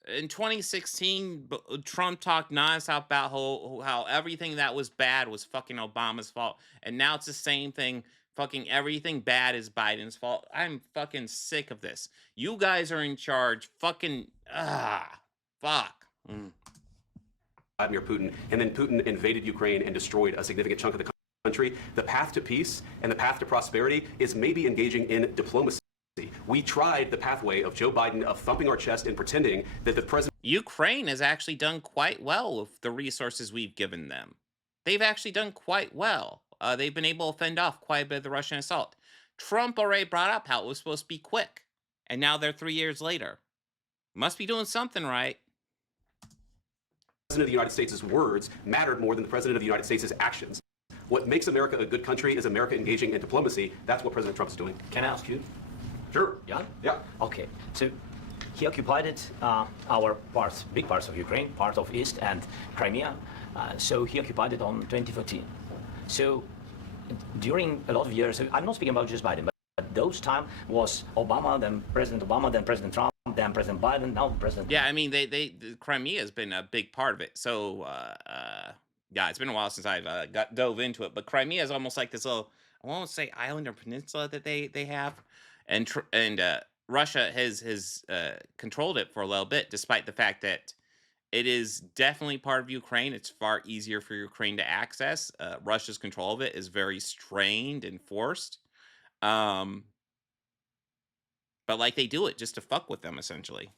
In 2016, Trump talked nonstop about how everything that was bad was fucking Obama's fault. And now it's the same thing. Fucking everything bad is Biden's fault. I'm fucking sick of this. You guys are in charge. Fucking, fuck. Vladimir Putin, and then Putin invaded Ukraine and destroyed a significant chunk of the country. The path to peace and the path to prosperity is maybe engaging in diplomacy. We tried the pathway of Joe Biden of thumping our chest and pretending that the president... Ukraine has actually done quite well with the resources we've given them. They've actually done quite well. They've been able to fend off quite a bit of the Russian assault. Trump already brought up how it was supposed to be quick, and now they're 3 years later. Must be doing something right. The President of the United States' words mattered more than the President of the United States' actions. What makes America a good country is America engaging in diplomacy. That's what President Trump is doing. Can I ask you? Sure. Yeah? Yeah. Okay. So he occupied our parts, big parts of Ukraine, part of East and Crimea. So he occupied it on 2014. So during a lot of years, I'm not speaking about just Biden, but those time was Obama, then President Trump, then President Biden, now President. Yeah, I mean, the Crimea has been a big part of it. So, yeah, it's been a while since I've dove into it, but Crimea is almost like this little, I won't say island or peninsula that they have, and Russia has controlled it for a little bit, despite the fact that it is definitely part of Ukraine. It's far easier for Ukraine to access. Russia's control of it is very strained and forced. But like they do it just to fuck with them, essentially.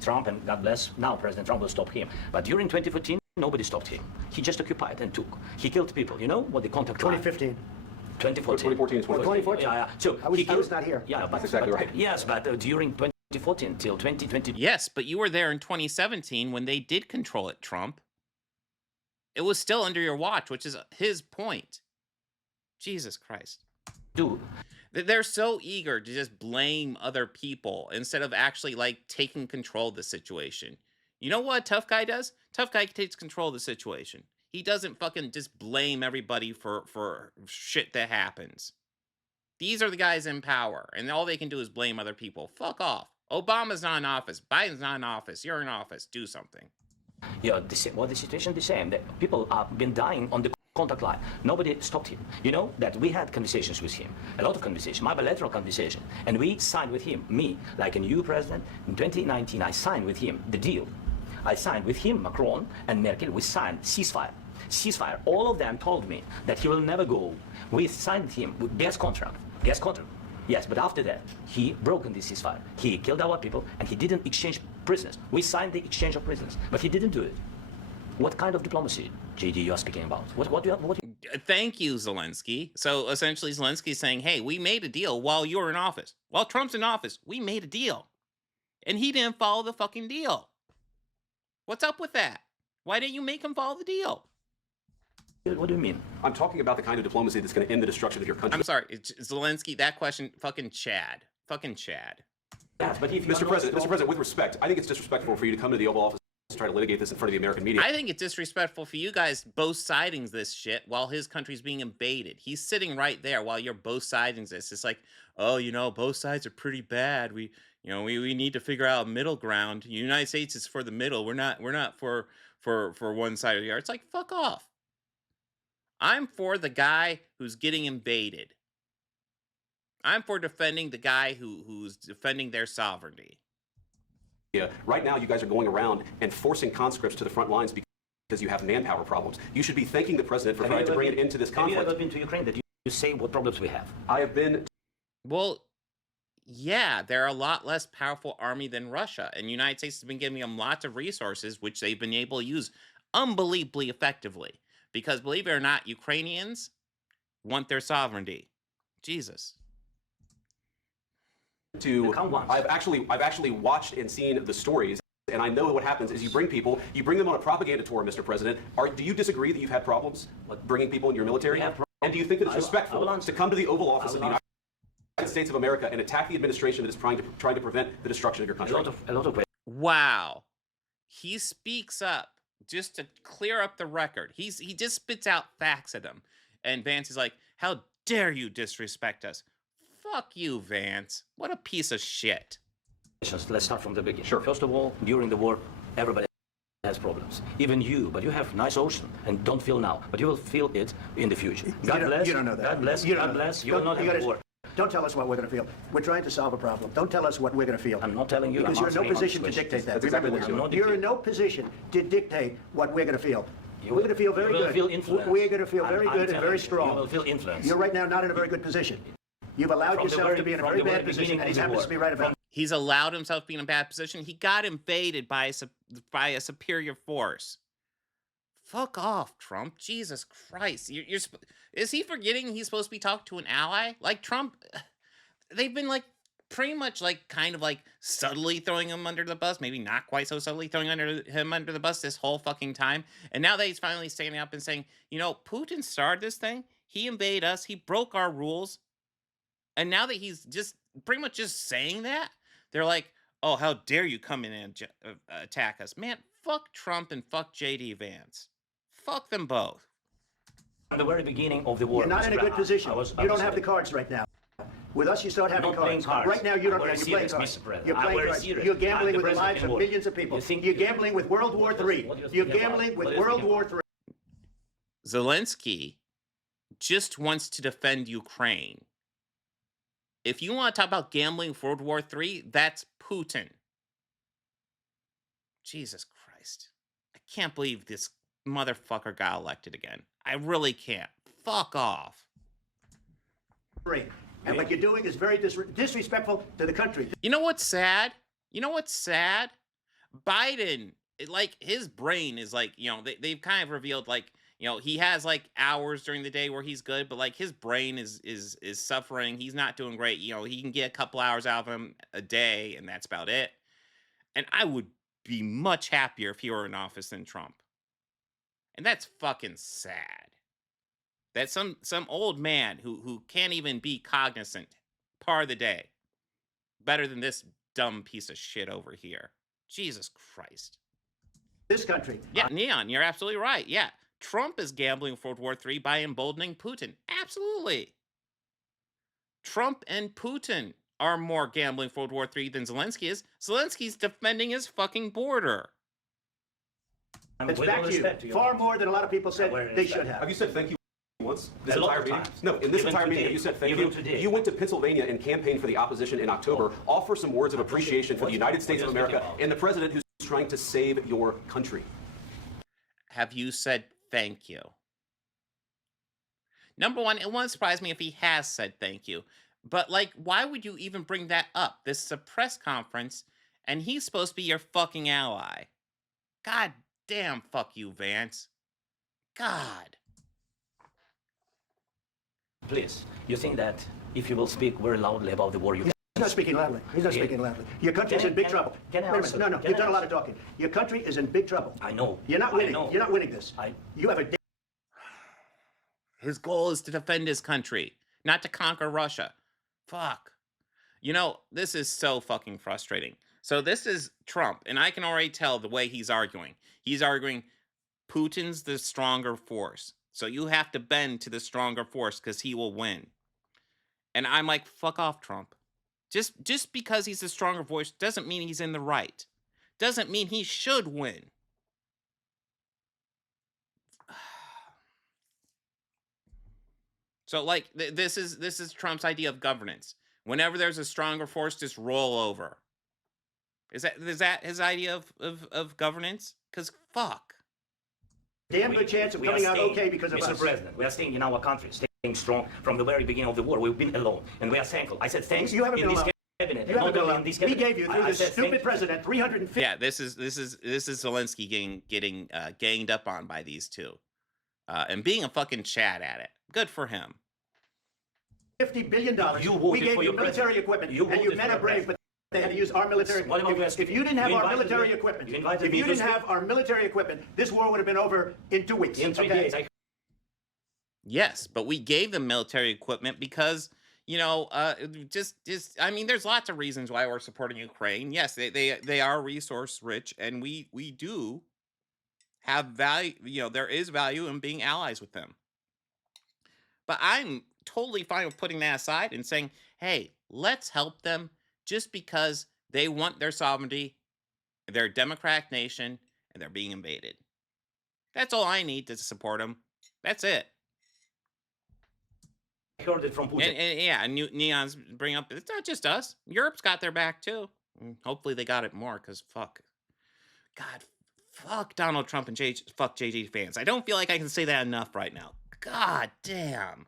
Trump, and God bless, now President Trump will stop him. But during 2014, nobody stopped him. He just occupied and took. He killed people. You know what the contact 2015. 2014. 2014 is 2014. Yeah. So I was not here. Yeah, but, That's exactly right. Yes, but during 2014 till 2020. Yes, but you were there in 2017 when they did control it, Trump. It was still under your watch, which is his point. Jesus Christ. Dude. They're so eager to just blame other people instead of actually, like, taking control of the situation. You know what Tough Guy does? Tough Guy takes control of the situation. He doesn't fucking just blame everybody for shit that happens. These are the guys in power, and all they can do is blame other people. Fuck off. Obama's not in office. Biden's not in office. You're in office. Do something. Yeah, the situation the same. That people have been dying on the contact line. Nobody stopped him. You know that we had conversations with him, a lot of conversations, my bilateral conversation, and we signed with him, me, like a new president, in 2019, I signed with him the deal. I signed with him, Macron and Merkel, we signed ceasefire. Ceasefire. All of them told me that he will never go. We signed him with gas contract. Gas contract. Yes, but after that, he broke the ceasefire. He killed our people, and he didn't exchange prisoners. We signed the exchange of prisoners, but he didn't do it. What kind of diplomacy, JD, you are speaking about? What Thank you, Zelenskyy. So essentially, Zelenskyy is saying, hey, we made a deal while you're in office. While Trump's in office, we made a deal. And he didn't follow the fucking deal. What's up with that? Why didn't you make him follow the deal? What do you mean? I'm talking about the kind of diplomacy that's going to end the destruction of your country. I'm sorry, Zelenskyy, that question, fucking Chad. Fucking Chad. Yes, but if Mr. President, with respect, I think it's disrespectful for you to come to the Oval Office and try to litigate this in front of the American media. I think it's disrespectful for you guys both siding this shit while his country's being invaded. He's sitting right there while you're both siding this. It's like, oh, you know, both sides are pretty bad. We need to figure out a middle ground. The United States is for the middle. We're not for one side or the other. It's like, fuck off. I'm for the guy who's getting invaded. I'm for defending the guy who's defending their sovereignty. Yeah, right now you guys are going around and forcing conscripts to the front lines because you have manpower problems. You should be thanking the president for trying to bring it into this conflict. Have you ever been to Ukraine that you say what problems we have? I have been. Well, yeah, they're a lot less powerful army than Russia, and the United States has been giving them lots of resources, which they've been able to use unbelievably effectively. Because believe it or not, Ukrainians want their sovereignty. Jesus. I've actually watched and seen the stories, and I know what happens is you bring them on a propaganda tour, Mr. President. Do you disagree that you've had problems bringing people into your military? And do you think that it's respectful to come to the Oval Office of the United States of America and attack the administration that is trying to prevent the destruction of your country? Wow. He speaks up just to clear up the record. He just spits out facts at him. And Vance is like, how dare you disrespect us? Fuck you, Vance. What a piece of shit. Let's start from the beginning. Sure. First of all, during the war, everybody has problems. Even you, but you have nice ocean and don't feel now, but you will feel it in the future. God bless. You don't know that. God bless. God bless. You will not have war. Don't tell us what we're going to feel. We're trying to solve a problem. Don't tell us what we're going to feel. I'm not telling you. Because you're in no position to dictate that. Remember this. You're in no position to dictate what we're going to feel. We're going to feel very good. We're going to feel very good and very strong. You will feel influence. You're right now not in a very good position. You've allowed yourself to be in a very bad position, and he happens to be right about it. He's allowed himself to be in a bad position. He got invaded by a superior force. Fuck off, Trump. Jesus Christ. Is he forgetting he's supposed to be talking to an ally? Like, Trump, they've been, like, pretty much, like, kind of, like, subtly throwing him under the bus. Maybe not quite so subtly throwing him under the bus this whole fucking time. And now that he's finally standing up and saying, you know, Putin started this thing. He invaded us. He broke our rules. And now that he's just pretty much just saying that, they're like, oh, how dare you come in and attack us. Man, fuck Trump and fuck JD Vance. Fuck them both. At the very beginning of the war, you're not in a good position. You don't have the cards right now. With us, you start having cards. Right now, you don't have. You're playing cards. You're playing cards. You're gambling with the lives of millions of people. You're gambling with World War III. You're gambling with World War III. Zelenskyy just wants to defend Ukraine. If you want to talk about gambling for World War III, that's Putin. Jesus Christ. I can't believe this motherfucker got elected again. I really can't. Fuck off. And what you're doing is very disrespectful to the country. You know what's sad? Biden, like, his brain is like, you know, they've kind of revealed, like, you know, he has, like, hours during the day where he's good, but, like, his brain is suffering. He's not doing great. You know, he can get a couple hours out of him a day, and that's about it. And I would be much happier if he were in office than Trump. And that's fucking sad. That some old man who can't even be cognizant part of the day. Better than this dumb piece of shit over here. Jesus Christ. This country. Yeah, Neon, you're absolutely right. Yeah. Trump is gambling for World War III by emboldening Putin. Absolutely. Trump and Putin are more gambling for World War III than Zelenskyy is. Zelensky's defending his fucking border. It's back to you. Far more than a lot of people said they should have. Have you said thank you once? This entire meeting? No, in this entire meeting, you said thank you. You went to Pennsylvania and campaigned for the opposition in October. Offer some words of appreciation for the United States of America and the president who's trying to save your country. Have you said thank you? Number one, it won't surprise me if he has said thank you. But, like, why would you even bring that up? This is a press conference, and he's supposed to be your fucking ally. God damn, fuck you, Vance. God. Please, you think that if you will speak very loudly about the war, you... He's not speaking loudly. He's not speaking loudly. Your country's in big trouble. Can I Wait a minute. No, you've done a lot of talking. Your country is in big trouble. I know. You're not winning. You're not winning this. You have a... His goal is to defend his country, not to conquer Russia. Fuck. You know, this is so fucking frustrating. So this is Trump, and I can already tell the way he's arguing. He's arguing Putin's the stronger force. So you have to bend to the stronger force because he will win. And I'm like, fuck off, Trump. Just because he's the stronger voice doesn't mean he's in the right. Doesn't mean he should win. So like this is Trump's idea of governance. Whenever there's a stronger force, just roll over. Is that his idea of governance? Because fuck. Damn good chance of coming out okay because of Mr. us. President, we are staying in our country, staying strong from the very beginning of the war. We've been alone, and we are thankful. I said thanks You haven't in been this alone. cabinet. You haven't not been only alone. in this We cabinet. gave you through I this said stupid thank you. president 350. Yeah, this is Zelensky getting ganged up on by these two, and being a fucking Chad at it. Good for him. $50 billion. You We voted gave for you your military president. equipment, You and you voted men for are your brave, but they had to use our military. What about If you didn't have you our invited military me- equipment, you invited if me you to didn't speak. have our military equipment, this war would have been over in 2 weeks. In 3 okay? days, I Yes, but we gave them military equipment because, you know, just I mean, there's lots of reasons why we're supporting Ukraine. Yes, they are resource rich, and we do have value. You know, there is value in being allies with them. But I'm totally fine with putting that aside and saying, hey, let's help them just because they want their sovereignty, they're a democratic nation, and they're being invaded. That's all I need to support them. That's it. heard it from Putin. And yeah, Neon's bring up, it's not just us. Europe's got their back too. Hopefully they got it more, because fuck. God, fuck Donald Trump and fuck JD Vance. I don't feel like I can say that enough right now. God damn.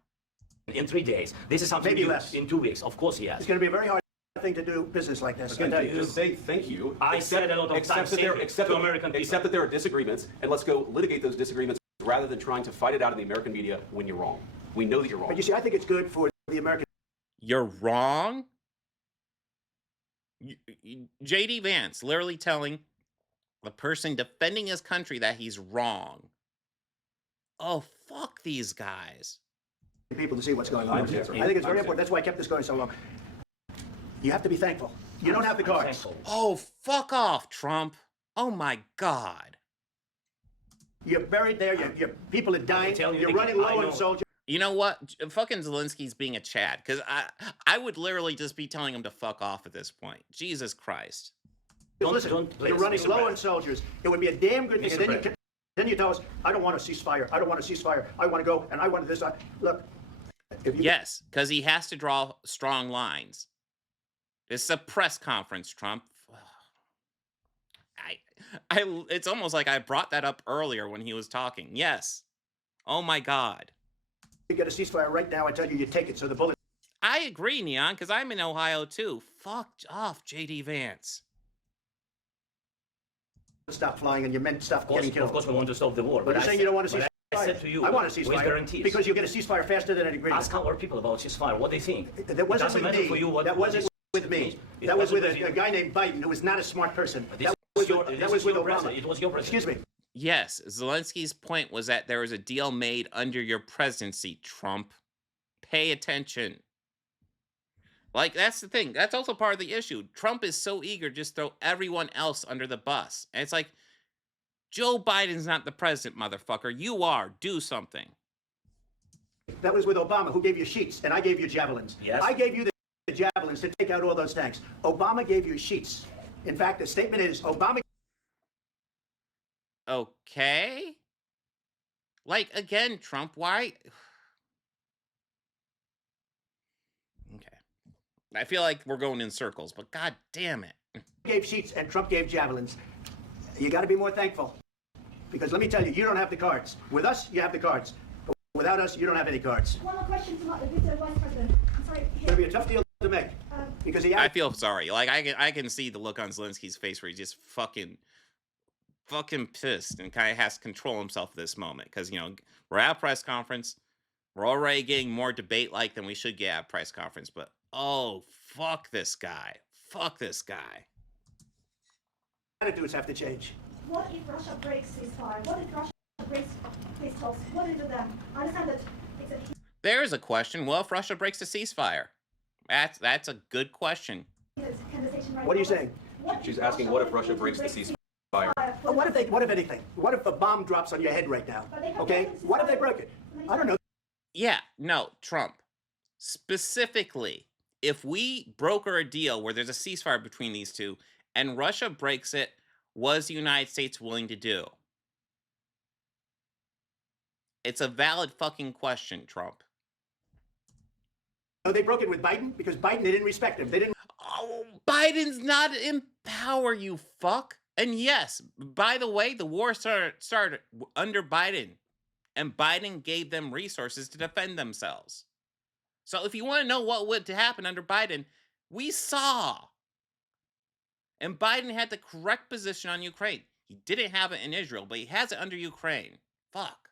In 3 days. This is something Maybe new. less. In 2 weeks. Of course, yes. It's going to be a very hard thing to do business like this. I tell you. Just say thank you. I said a lot of times that there, thank you accept to that- American people. accept that there are disagreements, and let's go litigate those disagreements rather than trying to fight it out in the American media when you're wrong. We know that you're wrong. But you see, I think it's good for the American. You're wrong? JD Vance literally telling the person defending his country that he's wrong. Oh, fuck these guys. People to see what's going on. I I'm think it's sure. very important. That's why I kept this going so long. You have to be thankful. You don't have the cards. Oh, fuck off, Trump. Oh my God. You're buried there. Your people are dying. telling you You're the- running I low know. on soldiers. You know what? Fucking Zelensky's being a Chad, because I would literally just be telling him to fuck off at this point. Jesus Christ. Listen, you're running low on soldiers. It would be a damn good thing. Mr. And President. then you tell us, I don't want a ceasefire. I don't want a ceasefire. I want to go, and I want this. Look, if you Yes, because he has to draw strong lines. It's a press conference, Trump. It's almost like I brought that up earlier when he was talking. Yes. Oh my God. get a ceasefire right now, I tell you, you take it. So the bullets. I agree, Neon, because I'm in Ohio too. Fuck off, JD Vance. Stop flying and your men stop getting killed. Of course, we want to stop the war. But you're saying you don't want a ceasefire. I said to you, I want a with ceasefire guarantees. because you'll get a ceasefire faster than an agreement. Ask our people about ceasefire, what they think. That wasn't doesn't with matter me. for you what That wasn't with me. means. It That was with wasn't a guy named Biden who was not a smart person. This That was was with your Obama. president. It was your president. Excuse me. Yes, Zelensky's point was that there was a deal made under your presidency, Trump. Pay attention. Like, that's the thing. That's also part of the issue. Trump is so eager to just throw everyone else under the bus. And it's like, Joe Biden's not the president, motherfucker. You are. Do something. That was with Obama, who gave you sheets, and I gave you javelins. Yes. I gave you the javelins to take out all those tanks. Obama gave you sheets. In fact, the statement is Obama. Okay? Like, again, Trump, why? Okay. I feel like we're going in circles, but god damn it. Gave sheets and Trump gave javelins. You got to be more thankful. Because let me tell you, you don't have the cards. With us, you have the cards. But without us, you don't have any cards. One more question to the Vice President. I'm sorry. It's going to be a tough deal to make. Because he I feel sorry. Like, I can see the look on Zelensky's face where he's just fucking pissed and kind of has to control himself at this moment. Because, you know, we're at a press conference. We're already getting more debate-like than we should get at a press conference. But, oh, fuck this guy. Fuck this guy. Attitudes have to change. What if Russia breaks ceasefire? What if Russia breaks peace talks? What if then? I understand that it's a There's a question. What if Russia breaks the ceasefire? That's a good question. conversation right What are you now. saying? She's asking, what if Russia breaks the ceasefire? Well, what if anything? What if a bomb drops on your head right now? Okay? What if they broke it? I don't know. Yeah, no, Trump. Specifically, if we broker a deal where there's a ceasefire between these two and Russia breaks it, was the United States willing to do? It's a valid fucking question, Trump. they broke it with Biden because Biden, they didn't respect him. They didn't. Oh, Biden's not in power, you fuck. And yes, by the way, the war started under Biden, and Biden gave them resources to defend themselves. So if you want to know what would happen under Biden, we saw. And Biden had the correct position on Ukraine. He didn't have it in Israel, but he has it under Ukraine. Fuck.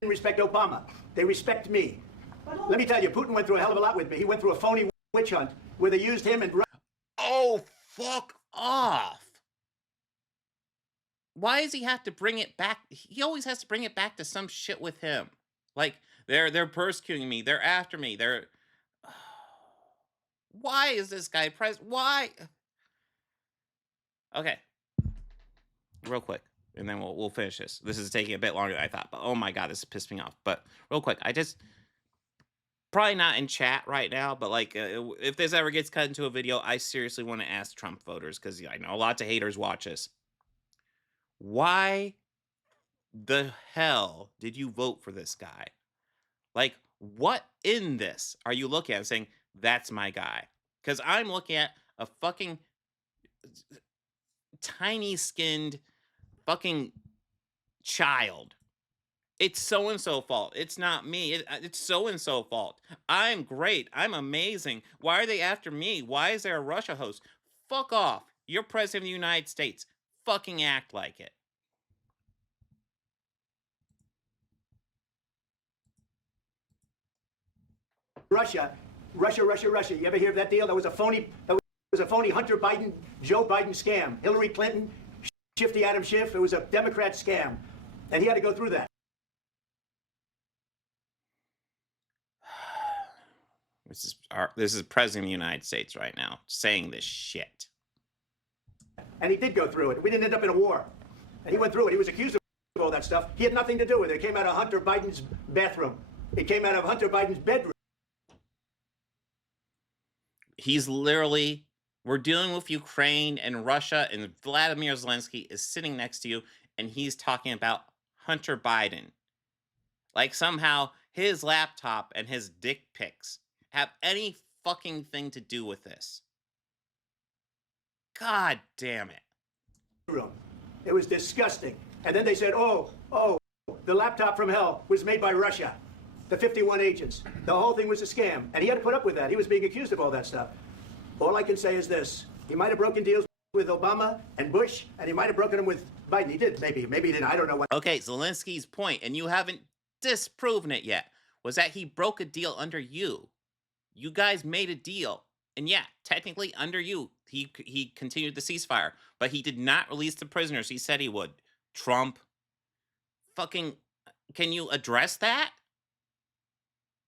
They respect Obama. They respect me. Let me tell you, Putin went through a hell of a lot with me. He went through a phony witch hunt where they used him and... Oh, fuck off. Why does he have to bring it back? He always has to bring it back to some shit with him. Like, they're persecuting me. They're after me. They're... Why is this guy president? Why? Okay. Real quick. And then we'll finish this. This is taking a bit longer than I thought. But oh my God, this is pissed me off. But real quick, I just... Probably not in chat right now, but like if this ever gets cut into a video, I seriously want to ask Trump voters, because I know lots of haters watch this. Why the hell did you vote for this guy? Like, what in this are you looking at and saying, that's my guy? Because I'm looking at a fucking tiny-skinned fucking child. It's so-and-so fault. It's not me. It's so-and-so fault. I'm great. I'm amazing. Why are they after me? Why is there a Russia host? Fuck off. You're president of the United States. Fucking act like it. Russia. You ever hear of that deal? That was a phony Hunter Biden, Joe Biden scam. Hillary Clinton, Shifty Adam Schiff. It was a Democrat scam. And he had to go through that. This is President of the United States right now saying this shit. And he did go through it. We didn't end up in a war. And he went through it. He was accused of all that stuff. He had nothing to do with it. It came out of Hunter Biden's bathroom. It came out of Hunter Biden's bedroom. He's literally, we're dealing with Ukraine and Russia, and Vladimir Zelenskyy is sitting next to you, and he's talking about Hunter Biden. Like somehow his laptop and his dick pics have any fucking thing to do with this. God damn it. It was disgusting. And then they said, oh, the laptop from hell was made by Russia. The 51 agents. The whole thing was a scam. And he had to put up with that. He was being accused of all that stuff. All I can say is this. He might have broken deals with Obama and Bush, and he might have broken them with Biden. He did, maybe. Maybe he didn't. I don't know what. Okay, Zelenskyy's point, and you haven't disproven it yet, was that he broke a deal under you. You guys made a deal. And yeah, technically under you, he continued the ceasefire. But he did not release the prisoners he said he would. Trump. Fucking, can you address that?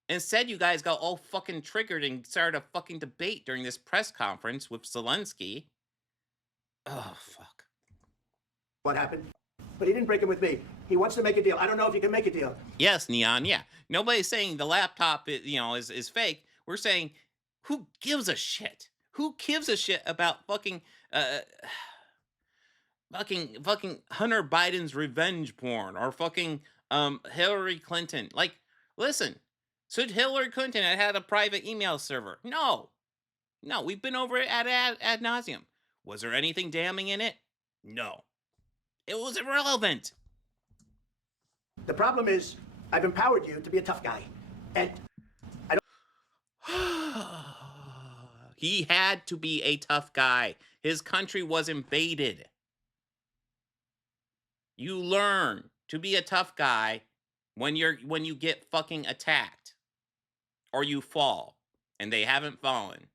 Instead, you guys got all fucking triggered and started a fucking debate during this press conference with Zelenskyy. Oh, fuck. What happened? But he didn't break it with me. He wants to make a deal. I don't know if you can make a deal. Yes, Neon, yeah. Nobody's saying the laptop, is fake. We're saying, who gives a shit? Who gives a shit about fucking Hunter Biden's revenge porn or fucking Hillary Clinton? Like, listen, should Hillary Clinton have had a private email server? No, we've been over it ad nauseum. Was there anything damning in it? No, it was irrelevant. The problem is, I've empowered you to be a tough guy, and I don't. He had to be a tough guy. His country was invaded. You learn to be a tough guy when you get fucking attacked. Or you fall. And they haven't fallen.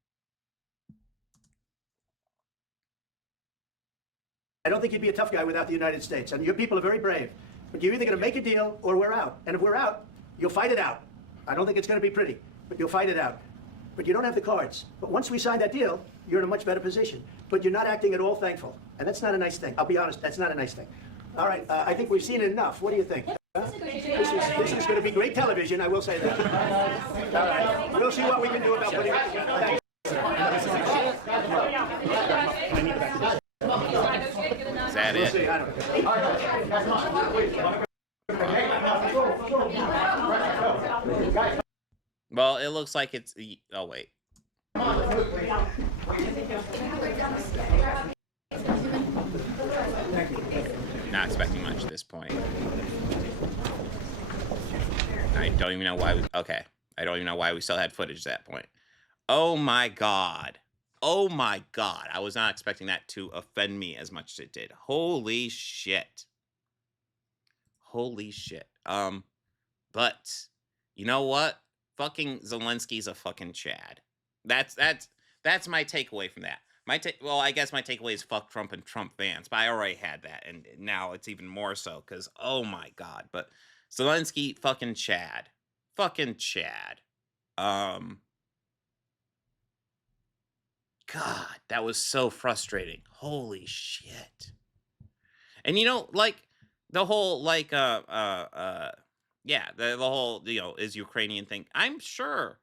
I don't think you'd be a tough guy without the United States. And your people are very brave. But you're either going to make a deal or we're out. And if we're out, you'll fight it out. I don't think it's going to be pretty, but you'll fight it out. But you don't have the cards. But once we sign that deal, you're in a much better position. But you're not acting at all thankful. And that's not a nice thing. I'll be honest, that's not a nice thing. All right, I think we've seen it enough. What do you think? This is going to be great television, I will say that. All right, we'll see what we can do about putting it together. Is that it? Well, it looks like it's. Oh wait. Not expecting much at this point. I don't even know why we. Okay, I don't even know why we still had footage at that point. Oh my god. Oh my god. I was not expecting that to offend me as much as it did. Holy shit. Holy shit. But you know what? Fucking Zelensky's a fucking Chad. That's my takeaway from that. Well, I guess my takeaway is fuck Trump and Trump Vance, but I already had that, and now it's even more so because oh my god. But Zelenskyy, fucking Chad, fucking Chad. God, that was so frustrating. Holy shit. And you know, like the whole like yeah, the whole, you know, is Ukrainian thing. I'm sure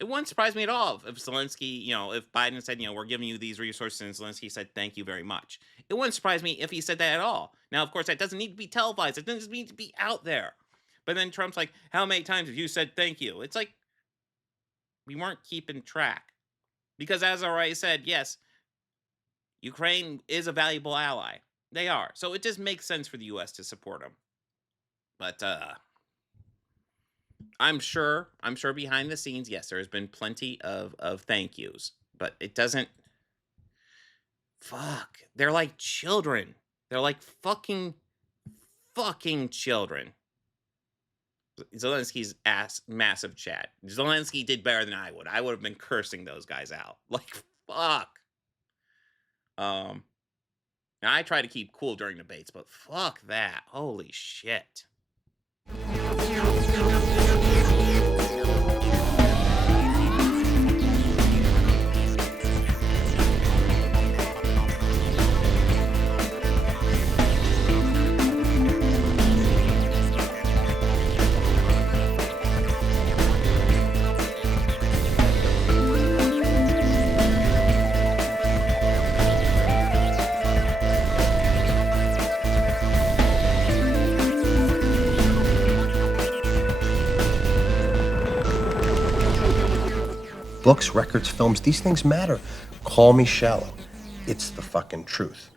it wouldn't surprise me at all if Zelenskyy, you know, if Biden said, you know, we're giving you these resources, and Zelenskyy said, thank you very much. It wouldn't surprise me if he said that at all. Now, of course, that doesn't need to be televised. It doesn't need to be out there. But then Trump's like, how many times have you said thank you? It's like, we weren't keeping track. Because as I already said, yes, Ukraine is a valuable ally. They are. So it just makes sense for the U.S. to support them. But, I'm sure behind the scenes, yes, there has been plenty of thank yous, but it doesn't. Fuck, they're like children. They're like fucking children. Zelensky's massive chat. Zelenskyy did better than I would. I would have been cursing those guys out. Like fuck. Now I try to keep cool during debates, but fuck that. Holy shit. Books, records, films, these things matter. Call me shallow. It's the fucking truth.